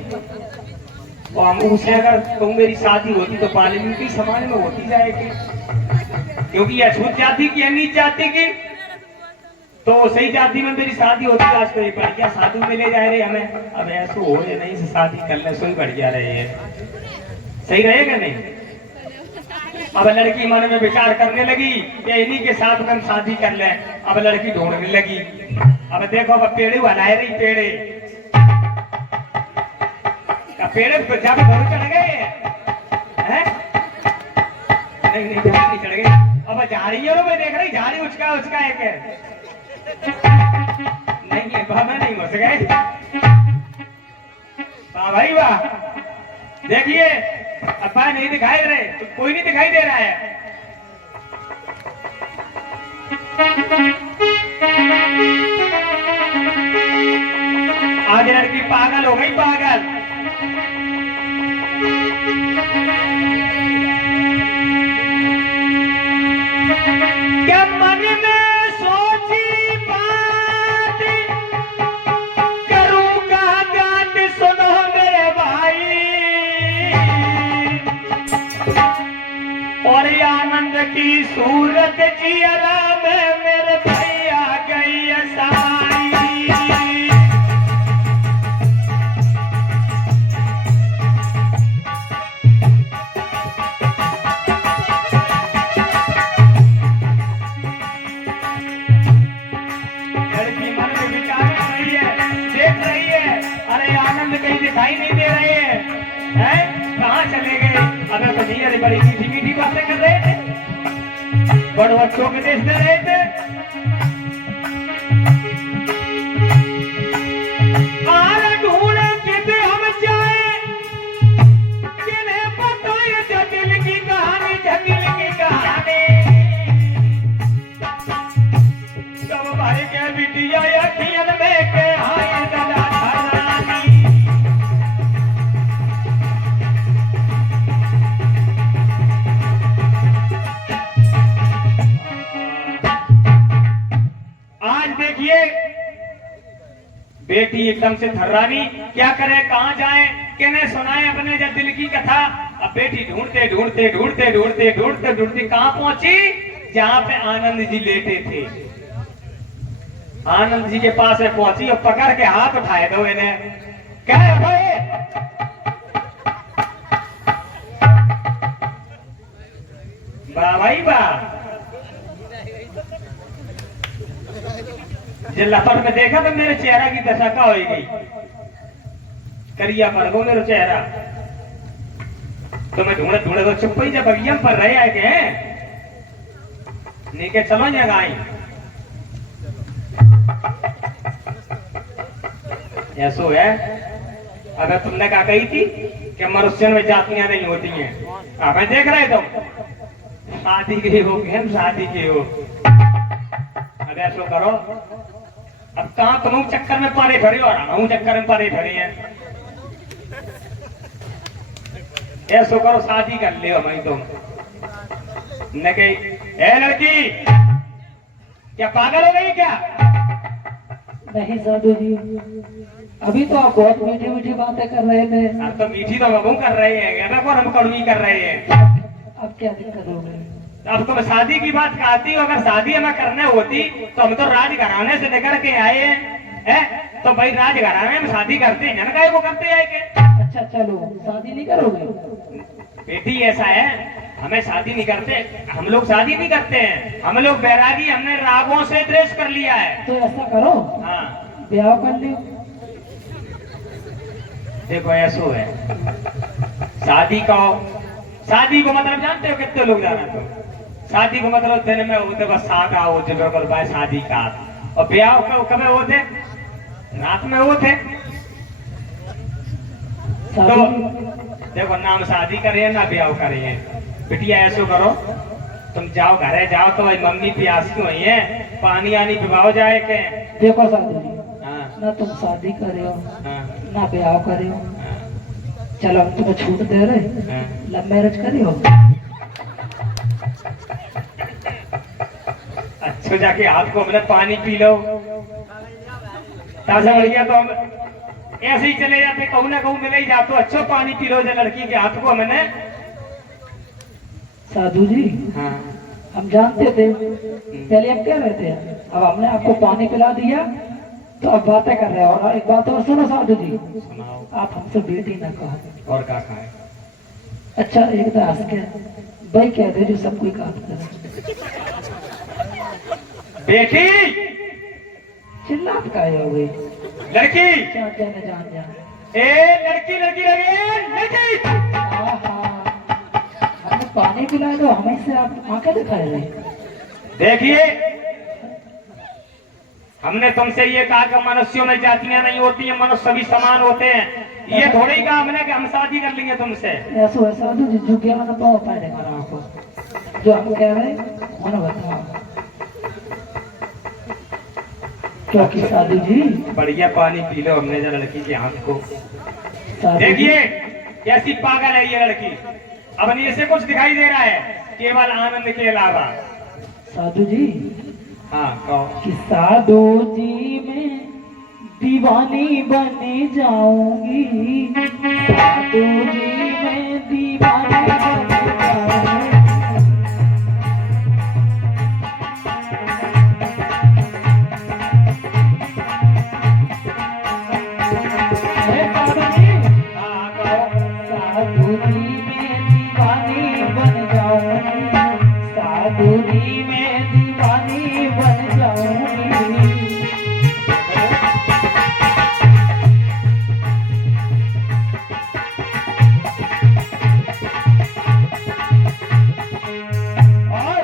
तो हम उसे अगर तुम मेरी शादी होती तो वाल्मीकि समाज में होती जाएगी, क्योंकि यह छूत जाति की है नीच जाति की, तो सही जाति में मेरी शादी होती आज तो बढ़िया साधु में ले जाए रहे हमें, अब ऐसा हो रहे नहीं से शादी करने से ही बढ़िया रहे है, सही रहेगा नहीं। अब लड़की मन में विचार करने लगी कि इन्हीं के साथ में हम शादी कर ले, अब लड़की ढूंढने लगी, अब देखो अब पेड़े बनाए रही, पेड़े जब घर चढ़ गए हैं, नहीं चढ़ गए, अब झाड़ियों में देख रही झाड़ी उचका एक है, नहीं है बाबा नहीं घुस गए, वाह भाई वाह, देखिए अब्बा नहीं दिखाई दे रहे, तो कोई नहीं दिखाई दे रहा है। आज लड़की पागल हो गई, पागल। क्या मन में सोची बात करूं कहा गात, सुनो मेरे भाई, और आनंद की सूरत जियरा में मेरे भैया गई साई। लड़की मन में विचार कर रही है, देख रही है, अरे आनंद कहीं दिखाई नहीं दे रहे हैं, कहाँ चले गए। अबे भैया बड़ी मीठी मीठी बातें कर रहे थे, बड़े बच्चों के देश दे रहे थे, आर ढूंढे कितने हम जाए, किन्हें बताए जटिल की कहानी, जटिल की कहानी। सब भाई के बिटिया अखियन में के हाय दादा धरानी। आज देखिए बेटी एकदम से थर्रानी, क्या करे कहाँ जाए, किन्हें सुनाए अपने जब दिल की कथा। अब बेटी ढूंढते ढूंढते ढूंढते ढूंढते ढूंढते ढूंढते कहाँ पहुंची, जहां पे आनंद जी लेटे थे। आनंद जी के पास में पहुंची और पकड़ के हाथ उठाए दो इन्हें, कह भाई वाह भाई वाह। जब लपट में देखा तो मेरे चेहरा की दशा का हो गई, करिया पड़ गो मेरा चेहरा, तो मैं ढूंढे ढूंढे तो चुप ही जब बगिया पर रहे आए के नीचे चलो जा गाई। ऐसो है, अगर तुमने कहा कही थी कि मनुष्य में जातियां नहीं होती हैं, अब मैं देख रहे तुम शादी के हो कि हम शादी के हो। अब ऐसो करो, अब कहाँ तुम चक्कर में पड़े खड़े और हम चक्कर में पड़े खड़े हैं, ऐसो करो शादी कर लियो भाई तुम। न कही ए लड़की क्या पागल हो गई क्या? नहीं साधु जी, अभी तो आप बहुत मीठी मीठी बातें कर रहे थे। अब तो मीठी तो हम कर रहे हैं, हम कड़वी कर रहे हैं। अब क्या दिक्कत हो गई? अब तुम शादी की बात कहती हो, अगर शादी हमें करने होती तो हम तो राजघराने से निकल के आए हैं, तो भाई राजघराने में शादी करते हैं ना, काय को करते आए के। अच्छा चलो, शादी नहीं करोगे? बेटी ऐसा है, हमें शादी नहीं करते, हम लोग शादी नहीं करते हैं, हम लोग बैरागी, हमने रागों से ड्रेस कर लिया है। तो ऐसा करो, हाँ ब्याह कर लियो। देखो ऐसो है, शादी को मतलब जानते हो कितने लोग जाना, तो शादी को मतलब दिन में होते बस सादा हो भाई शादी का, और ब्याह कब होते, रात में होते। तो देखो नाम शादी करिए ना ब्याह करिए, बिटिया ऐसो करो तुम जाओ घरे जाओ, तो भाई मम्मी प्यासी हुई है, पानी आनी पिवाओ जाए के। देखो साधु जी, हाँ ना तुम शादी करे हो हाँ ना ब्याह करे हो, हाँ चलो हम तुम्हें छूट दे रहे, हाँ। लव मैरिज करी हो। अच्छो जाके हाथ को अपने पानी पी लो। ताजा बढ़िया तो हम ऐसे ही चले जाते, कहूँ ना कहूँ मिले ही जाते, अच्छो पानी पी लो जो लड़की के हाथ को मैंने। साधु जी, हाँ हम जानते थे पहले हम क्या रहते हैं, अब हमने आपको पानी पिला दिया तो अब बातें कर रहे हैं। और एक बात और सुनो साधु जी, सुनाओ। आप हमसे बेटी ना कहो। और क्या खाए? अच्छा एक तो हंस के भाई कह दे जो सब कोई काम करे। बेटी चिल्लात का हो गई लड़की, जान जाने जान जान। ए लड़की लड़की लगे लड़की। हमने पानी पिलाया तो हमें से आप आंखें दिखाए रहे। देखिए हमने तुमसे ये कहा कि मनुष्यों में जातियां नहीं होती हैं, मनुष्य सभी समान होते हैं। ये थोड़ी ही कहा हमने कि हम शादी कर लेंगे तुमसे। ऐसा ऐसा जो ज्ञान पाओ पाए देगा आपको, जो हम कह रहे हैं मन बताओ। क्योंकि साधु जी बढ़िया पानी पी लो हमने जरा लड़की के हाथ को। साधु जी, देखिए कैसी पागल है ये लड़की, अब नहीं इसे कुछ दिखाई दे रहा है केवल आनंद के अलावा। साधु जी हाँ कहो। कि साधु जी में दीवानी बन जाऊंगी, साधु जी में दीवानी बन जाऊंगी। हे साधु जी, हाँ कहो। साधु जी में दीवानी बन जाऊंगी, साधु जी में दीवानी बन जाऊंगी। और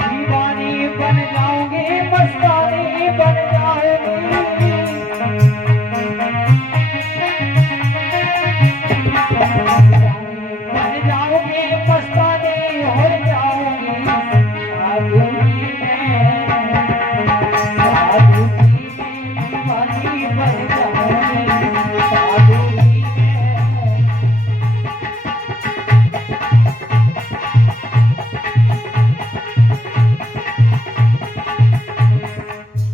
दीवानी बन जाऊंगी, मस्तानी बन जाऊंगी। बन जाऊंगी, मस्तानी हो जाऊंगी। साधु जी में, साधु जी में दीवानी बन जाऊंगी, साधु जी में।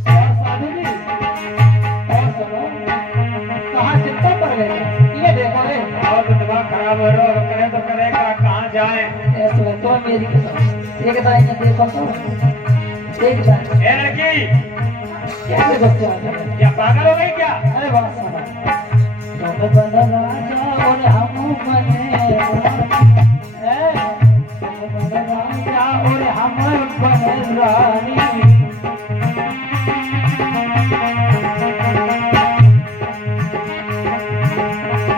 और साधु जी, और सुनो, कहाँ चिंता पड़ गए? ये देखो रे, और तो दिमाग खराब हो रहा है, करे तो करेगा कहाँ जाए। ऐसे में तो मेरी कसम, एक दाई देखो तो, एक दाई ए लड़की कैसे बच्चे आ गए? क्या पागल हो गई क्या? अरे बात सुनो, तुम बन राजा और हम बने तुम बन राजा और हम बने रानी।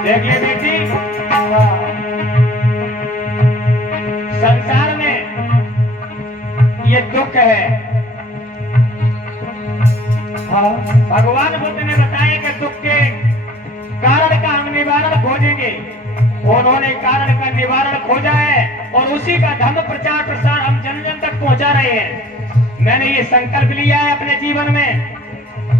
देखिए बेटी, संसार में ये दुख है। हाँ भगवान बुद्ध ने बताया कि दुख के कारण का हम निवारण खोजेंगे। उन्होंने कारण का निवारण खोजा है और उसी का धर्म प्रचार प्रसार हम जन जन तक पहुंचा रहे हैं। मैंने ये संकल्प लिया है अपने जीवन में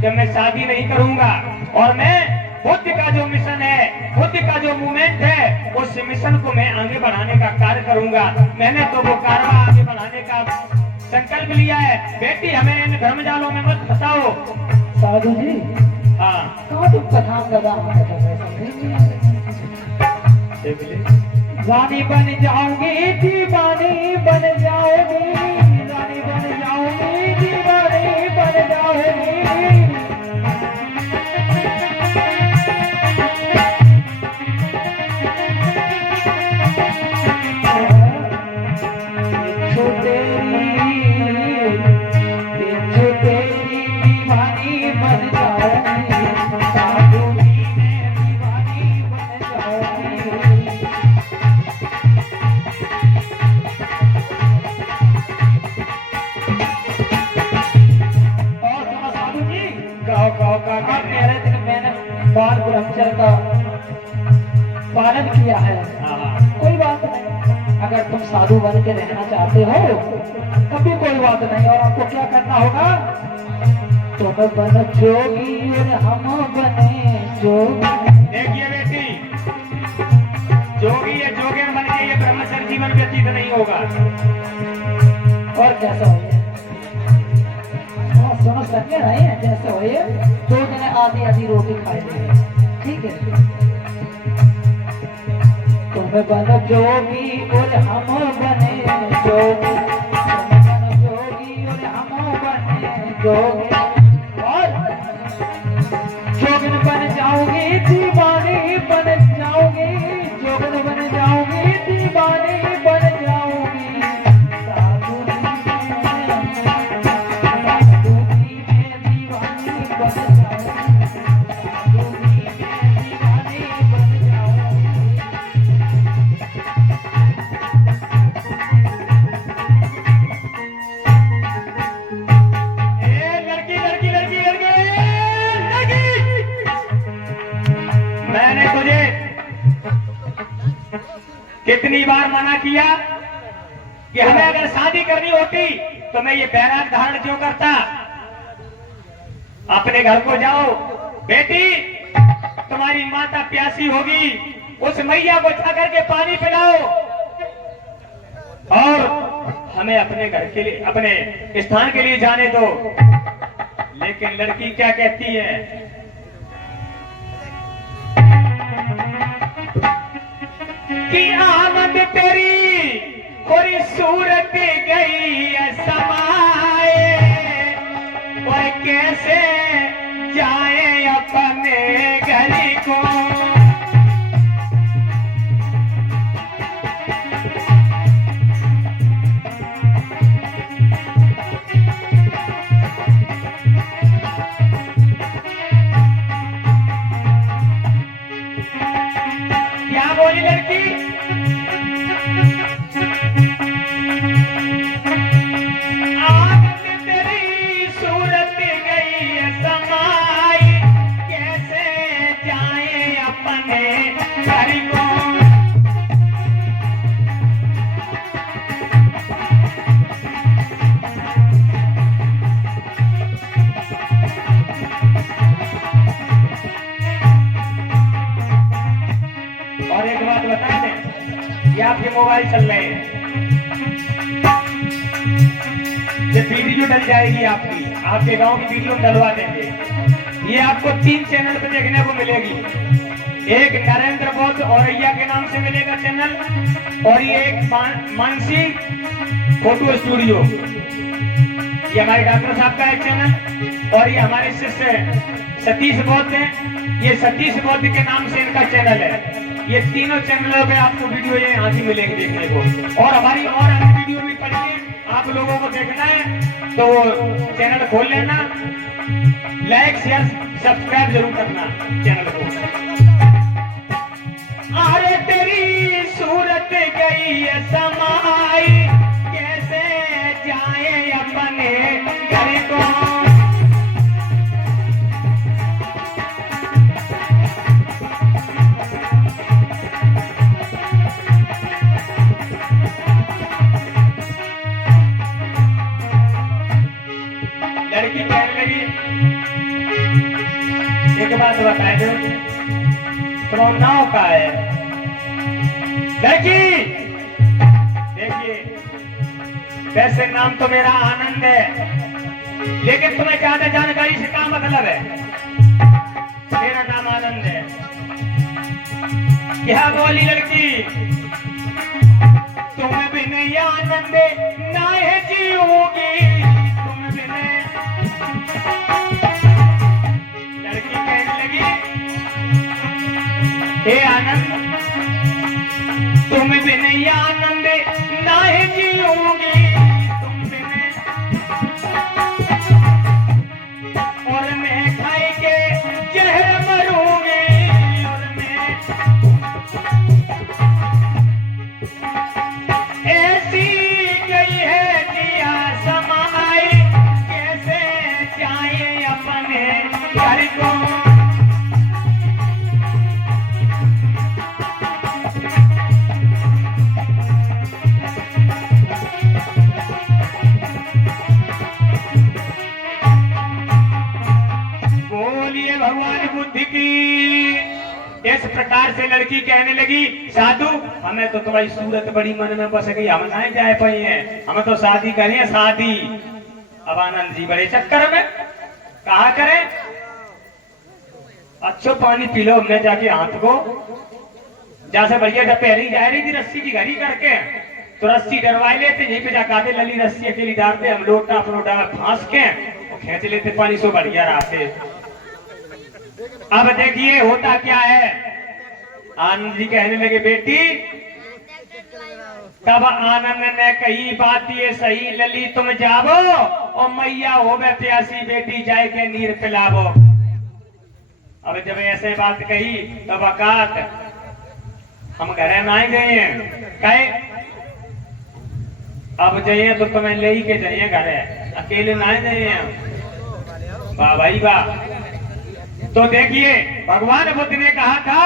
कि मैं शादी नहीं करूंगा और मैं बुद्ध का जो मिशन है, बुद्ध का जो मूवमेंट है, उस मिशन को मैं आगे बढ़ाने का कार्य करूंगा। मैंने तो वो कार्य आगे बढ़ाने का संकल्प लिया है। बेटी हमें इन धर्मजालों में मत फंसाओ। साधु जी, हाँ कहाँ तुम कथा गदा में कर रहे समझे? रानी बन जाऊंगी, दीवानी बन जाऊंगी, रानी बन जाऊंगी, दीवानी बन जाऊंगी। तेरी दीवानी बन जाऊंगी, साधु जी में दीवानी बन जाऊंगी। और सुनो साधु जी, कहो का आप कह रहे थे कि मैंने बाल ब्रह्मचर्य का पालन किया है। कोई बात नहीं, अगर तुम साधु बन के रहना चाहते हो तब भी कोई बात नहीं। और आपको क्या करना होगा? तुम बन जोगी और हम बने जोगी। देखिए बेटी, जोगी या जोगिन बन के ये ब्रह्मचर्य जीवन व्यतीत नहीं होगा। और जैसे हो ये सुनो सके रहे हैं जैसे हो ये 2 जने आधी आधी रोटी खाएंगे ठीक है। तुम बनो जोगी और हम बने जोगी, तुम बनो जोगी और हम बने जोगी, और जोगन बन जाओगी दीवानी बन जाओगी, जोगन बन जाओगी दीवानी बन जाओगी, साधु की मैं दीवानी बन जाऊंगी, साधु की मैं दीवानी बन जाऊंगी। लड़की लड़की लड़की लड़की लड़की, मैंने तुझे कितनी बार मना किया कि हमें अगर शादी करनी होती तो मैं ये बैराग धारण क्यों करता। अपने घर को जाओ बेटी, तुम्हारी माता प्यासी होगी, उस मैया को उठा करके पानी पिलाओ और हमें अपने घर के लिए अपने स्थान के लिए जाने दो। लेकिन लड़की क्या कहती है, कि आमद तेरी कोई सूरत गई समाए, और कैसे जाए अपने घर को। क्या बोली लड़की, आमद तेरी सूरत गई समाई, कैसे जाए अपने घर को। और एक बात बता दें, ये आपके मोबाइल चल रहे हैं, ये वीडियो डल जाएगी आपकी, आपके गांव की वीडियो डलवा देंगे। ये आपको 3 चैनल पे देखने को मिलेगी। एक नरेंद्र बौद्ध औरैया के नाम से मिलेगा चैनल, और ये एक मानसी फोटो स्टूडियो, ये हमारे डॉक्टर साहब का एक चैनल, और ये हमारे शिष्य सतीश बौद्ध है, ये सतीश बौद्ध के नाम से इनका चैनल है। ये तीनों चैनलों पे आपको वीडियो ये यहाँ से मिलेंगे देखने को। और हमारी और अन्य वीडियो भी पढ़िए, आप लोगों को देखना है तो चैनल खोल लेना, लाइक शेयर सब्सक्राइब जरूर करना चैनल को। अरे तेरी सूरत गई समाई, कैसे जाए अपने घर को। लड़की कहने लगी, एक बात बताए दो, तो नाव का है। लड़की देखिए, वैसे नाम तो मेरा आनंद है, लेकिन तुम्हें ज्यादा जानकारी से क्या मतलब है। मेरा नाम आनंद है। क्या बोली लड़की, तुम बिन आनंद ना है जीओगी, तुम बिन। लड़की कहने लगी, हे आनंद, तुम बिन आनंद ना है जीओगी, तुम बिन। और मैं खाई के जहर मरूंगी, और मैं ऐसी गई है जिया समाई, कैसे जाए अपने घर को। इधर से लड़की कहने लगी, साधु हमें तो तुम्हारी सूरत बड़ी मन में बस गई, हम नहीं जाए पाई हैं, हम तो शादी करें शादी। अब आनंद जी बड़े चक्कर में, कहा करें, अच्छो पानी पी लो, हमने जाके हाथ को जैसे भैया जब पहली जा रही थी रस्सी की घड़ी करके, तो रस्सी डरवाई लेते, यहीं पे जाके लली रस्सी अकेली डालते, हम लोटा फलोटा फांस के खींच लेते पानी सो बढ़िया रहते। अब देखिए होता क्या है, आनंद जी कहने लगे, बेटी तब आनंद ने कही बात ये सही, लली तुम जावो और मैया हो गए प्यासी, बेटी जाए के नीर पिलावो। अब जब ऐसे बात कही तब अकात हम घरे ना गए हैं, कहे अब जाइए तो तुम्हें ले ही के जाइए घरे, अकेले ना गए हैं। वाह भाई वाह। तो देखिए भगवान बुद्ध ने कहा था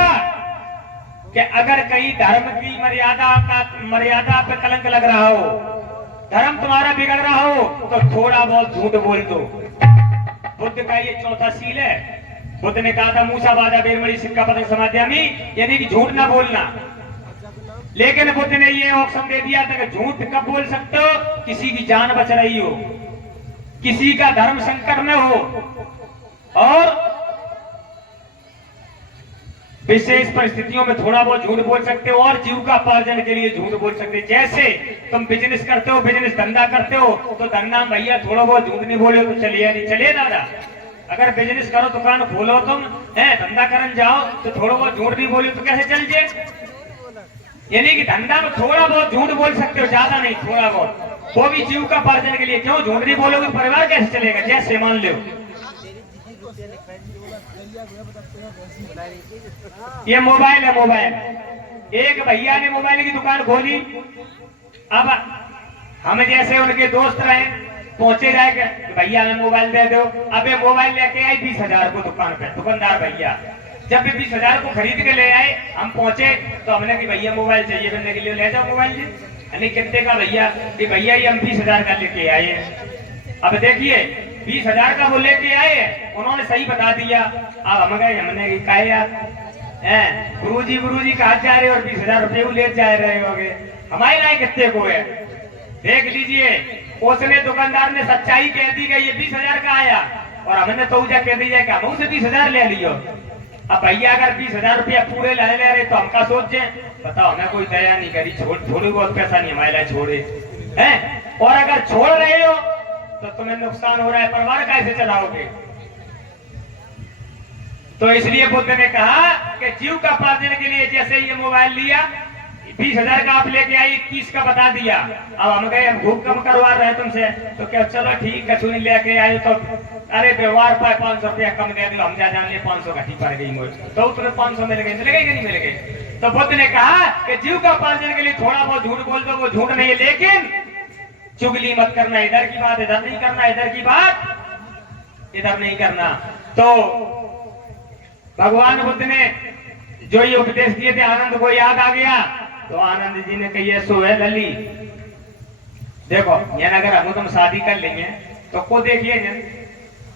कि अगर कहीं धर्म की मर्यादा पे कलंक लग रहा हो, धर्म तुम्हारा बिगड़ रहा हो, तो थोड़ा बहुत झूठ बोल दो। बुद्ध का ये चौथा सील है। बुद्ध ने कहा था मूसा वादा बेरमणि सिक्का पदक समाध्यामी, यानी कि झूठ ना बोलना। लेकिन बुद्ध ने ये ऑप्शन दे दिया था कि झूठ कब बोल सकते हो, किसी की जान बच रही हो, किसी का धर्म संकट में हो, और विशेष परिस्थितियों में थोड़ा बहुत झूठ बोल सकते हो, और जीविकोपार्जन के लिए झूठ बोल सकते हो। जैसे तुम बिजनेस करते हो, बिजनेस धंधा करते हो, तो धंधा भैया थोड़ा बहुत झूठ नहीं बोले तो चलिए नहीं चलिए दादा। अगर बिजनेस करो, दुकान खोलो, तुम है धंधा करने जाओ तो थोड़ा बहुत झूठ नहीं बोले तो कैसे चल जाए। यानी कि धंधा में थोड़ा बहुत झूठ बोल सकते हो, ज्यादा नहीं, थोड़ा बहुत, वो भी जीविकोपार्जन के लिए। क्यों झूठ नहीं बोलोगे, परिवार कैसे चलेगा। जैसे मान लो ये मोबाइल है, मोबाइल, एक भैया ने मोबाइल की दुकान खोली। अब हम जैसे उनके दोस्त रहे, पहुंचे जाएगा भैया हमें मोबाइल दे दो। अब ये मोबाइल लेके आए 20,000 को दुकान पे, दुकानदार भैया। जब भी 20,000 को खरीद के ले आए, हम पहुंचे तो हमने कि भैया मोबाइल चाहिए बनने के लिए, ले जाओ मोबाइल जी। यानी कितने का भैया, कि भैया ये हम 20,000 का लेके आए। अब देखिए 20,000 का वो लेके आए, उन्होंने सही बता दिया। अब हम गए, हमने कहा यार गुरुजी कहा जा रहे और 20,000 रुपये ले जा रहे होगे, हमारे लाए कितने को है। देख लीजिए, उसने दुकानदार ने सच्चाई कह दी कि ये 20,000 का आया, और हमने तो कह दी जाए कि हम उसे 20,000 ले लियो। अब भैया अगर 20,000 रुपया पूरे ले रहे तो हम क्या सोचे, बताओ हमें कोई दया नहीं करी, थोड़ी बहुत पैसा नहीं हमारे लिए छोड़े हैं। और अगर छोड़ रहे हो तो तुम्हें नुकसान हो रहा है, परिवार कैसे चलाओगे। तो इसलिए बुद्ध ने कहा कि जीविकोपार्जन के लिए, जैसे ये मोबाइल लिया 20,000 का आप लेके आए, 21 का बता दिया। अब हम गए, हम भूख कम करवा रहे हैं तुमसे, तो क्या चलो ठीक है, सुनी लेके आए तो अरे व्यवहार पर 500 रुपया कम दे दो, हम जा जान ले 500 घटी पड़ गई मुझे, तो तुम्हें 500 मिल गए, मिल गए कि नहीं मिल गए। तो बुद्ध ने कहा कि जीविकोपार्जन के लिए थोड़ा बहुत झूठ बोल दो, वो झूठ नहीं है, लेकिन चुगली मत करना, इधर की बात इधर नहीं करना, इधर की बात इधर नहीं करना। तो भगवान बुद्ध ने जो ये उपदेश दिए थे, आनंद को याद आ गया। तो आनंद जी ने कही सो है लली, देखो यानी अगर हम तुम शादी कर लेंगे तो को देखिए,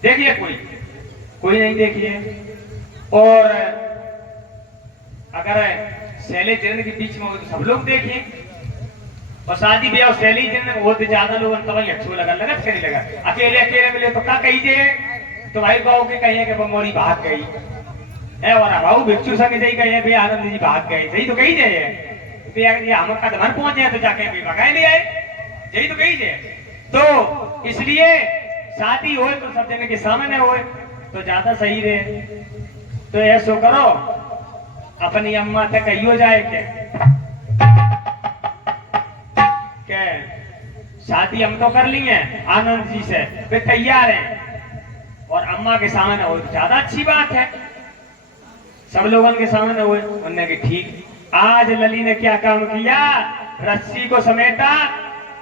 देखिए कोई नहीं देखिए। और अगर शैली जन के बीच में हो तो सब लोग देखिए। और शादी ब्याह शैली जन हो तो ज्यादा लोग अच्छो लगा करी लगा, अकेले मिले तो क्या कही तो भाई गाँव के कहिए कि बमोरी भाग गई है, और भाऊ भिक्षु संग जाई कहे भाई आनंद जी भाग गए, सही तो कही जाए हम कदम पहुंचे तो जाके भी भगाए ले आए, यही तो कही जाए। तो इसलिए शादी हो तो सब जगह के सामने हो तो ज्यादा सही रहे। तो ऐसो करो, अपनी अम्मा तक कहियो जाए के शादी हम तो कर ली है आनंद जी से, वे तैयार हैं, और अम्मा के सामने हो तो ज्यादा अच्छी बात है, सब लोगों के सामने हुए। उन्होंने कि ठीक। आज लली ने क्या काम किया, रस्सी को समेटा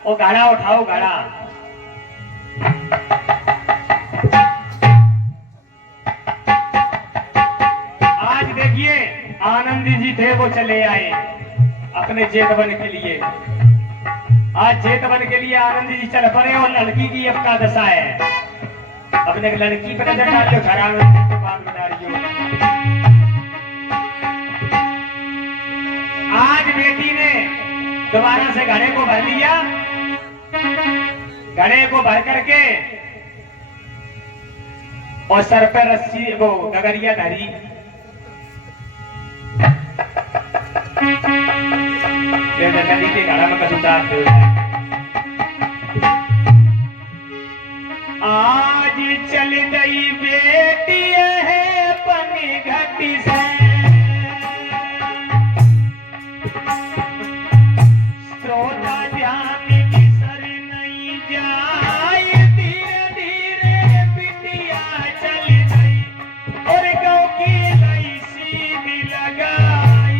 और घड़ा उठाओ, घड़ा। आज देखिए आनंद जी थे वो चले आए अपने जेतवन के लिए। आज जेतवन के लिए आनंद जी चल पड़े, और लड़की की अब का दशा है, अपने लड़की पर नजर डाल लो, घर में बात बता रही हो। बेटी ने दोबारा से घड़े को भर लिया, घड़े को भर करके और सर पर रस्सी वो गगरिया धरी। नदी के घड़ा में कसू उतारते हुए आज चल गई बेटी है पनी घटी से, श्रोता ध्यान बिसर नहीं जाए, धीरे धीरे बिटिया चल गई और गाँव की लई सीधी लगाई।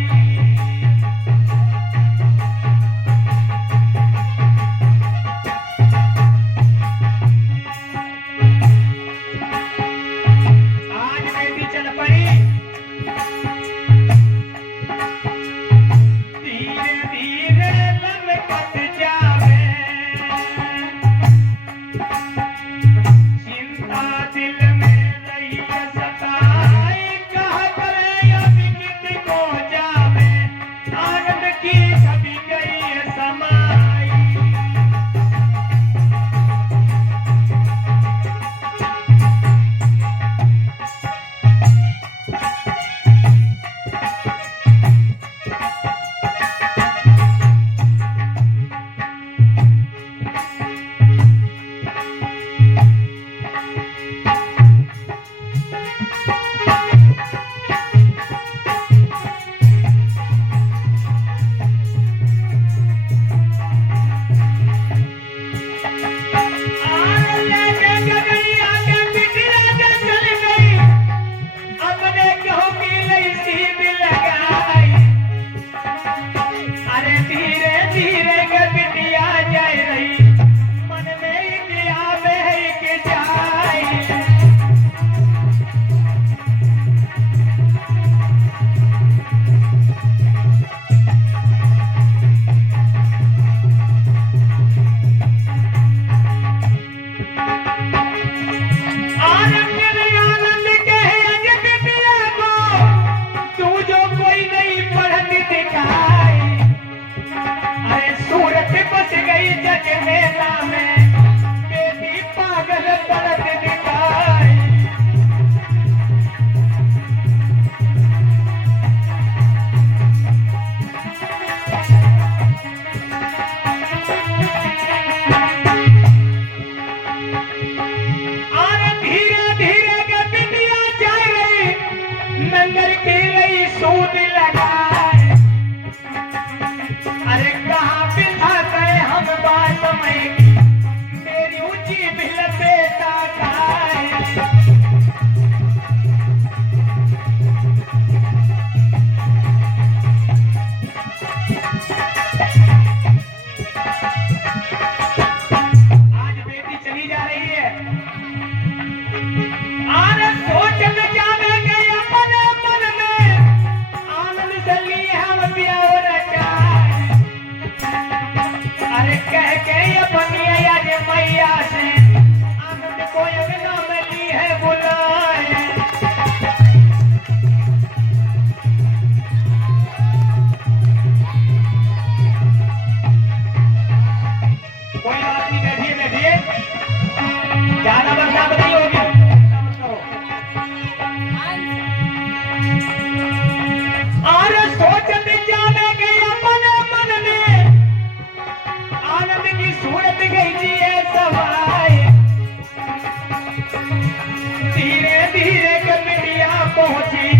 धीरे धीरे कन्हैया पहुंची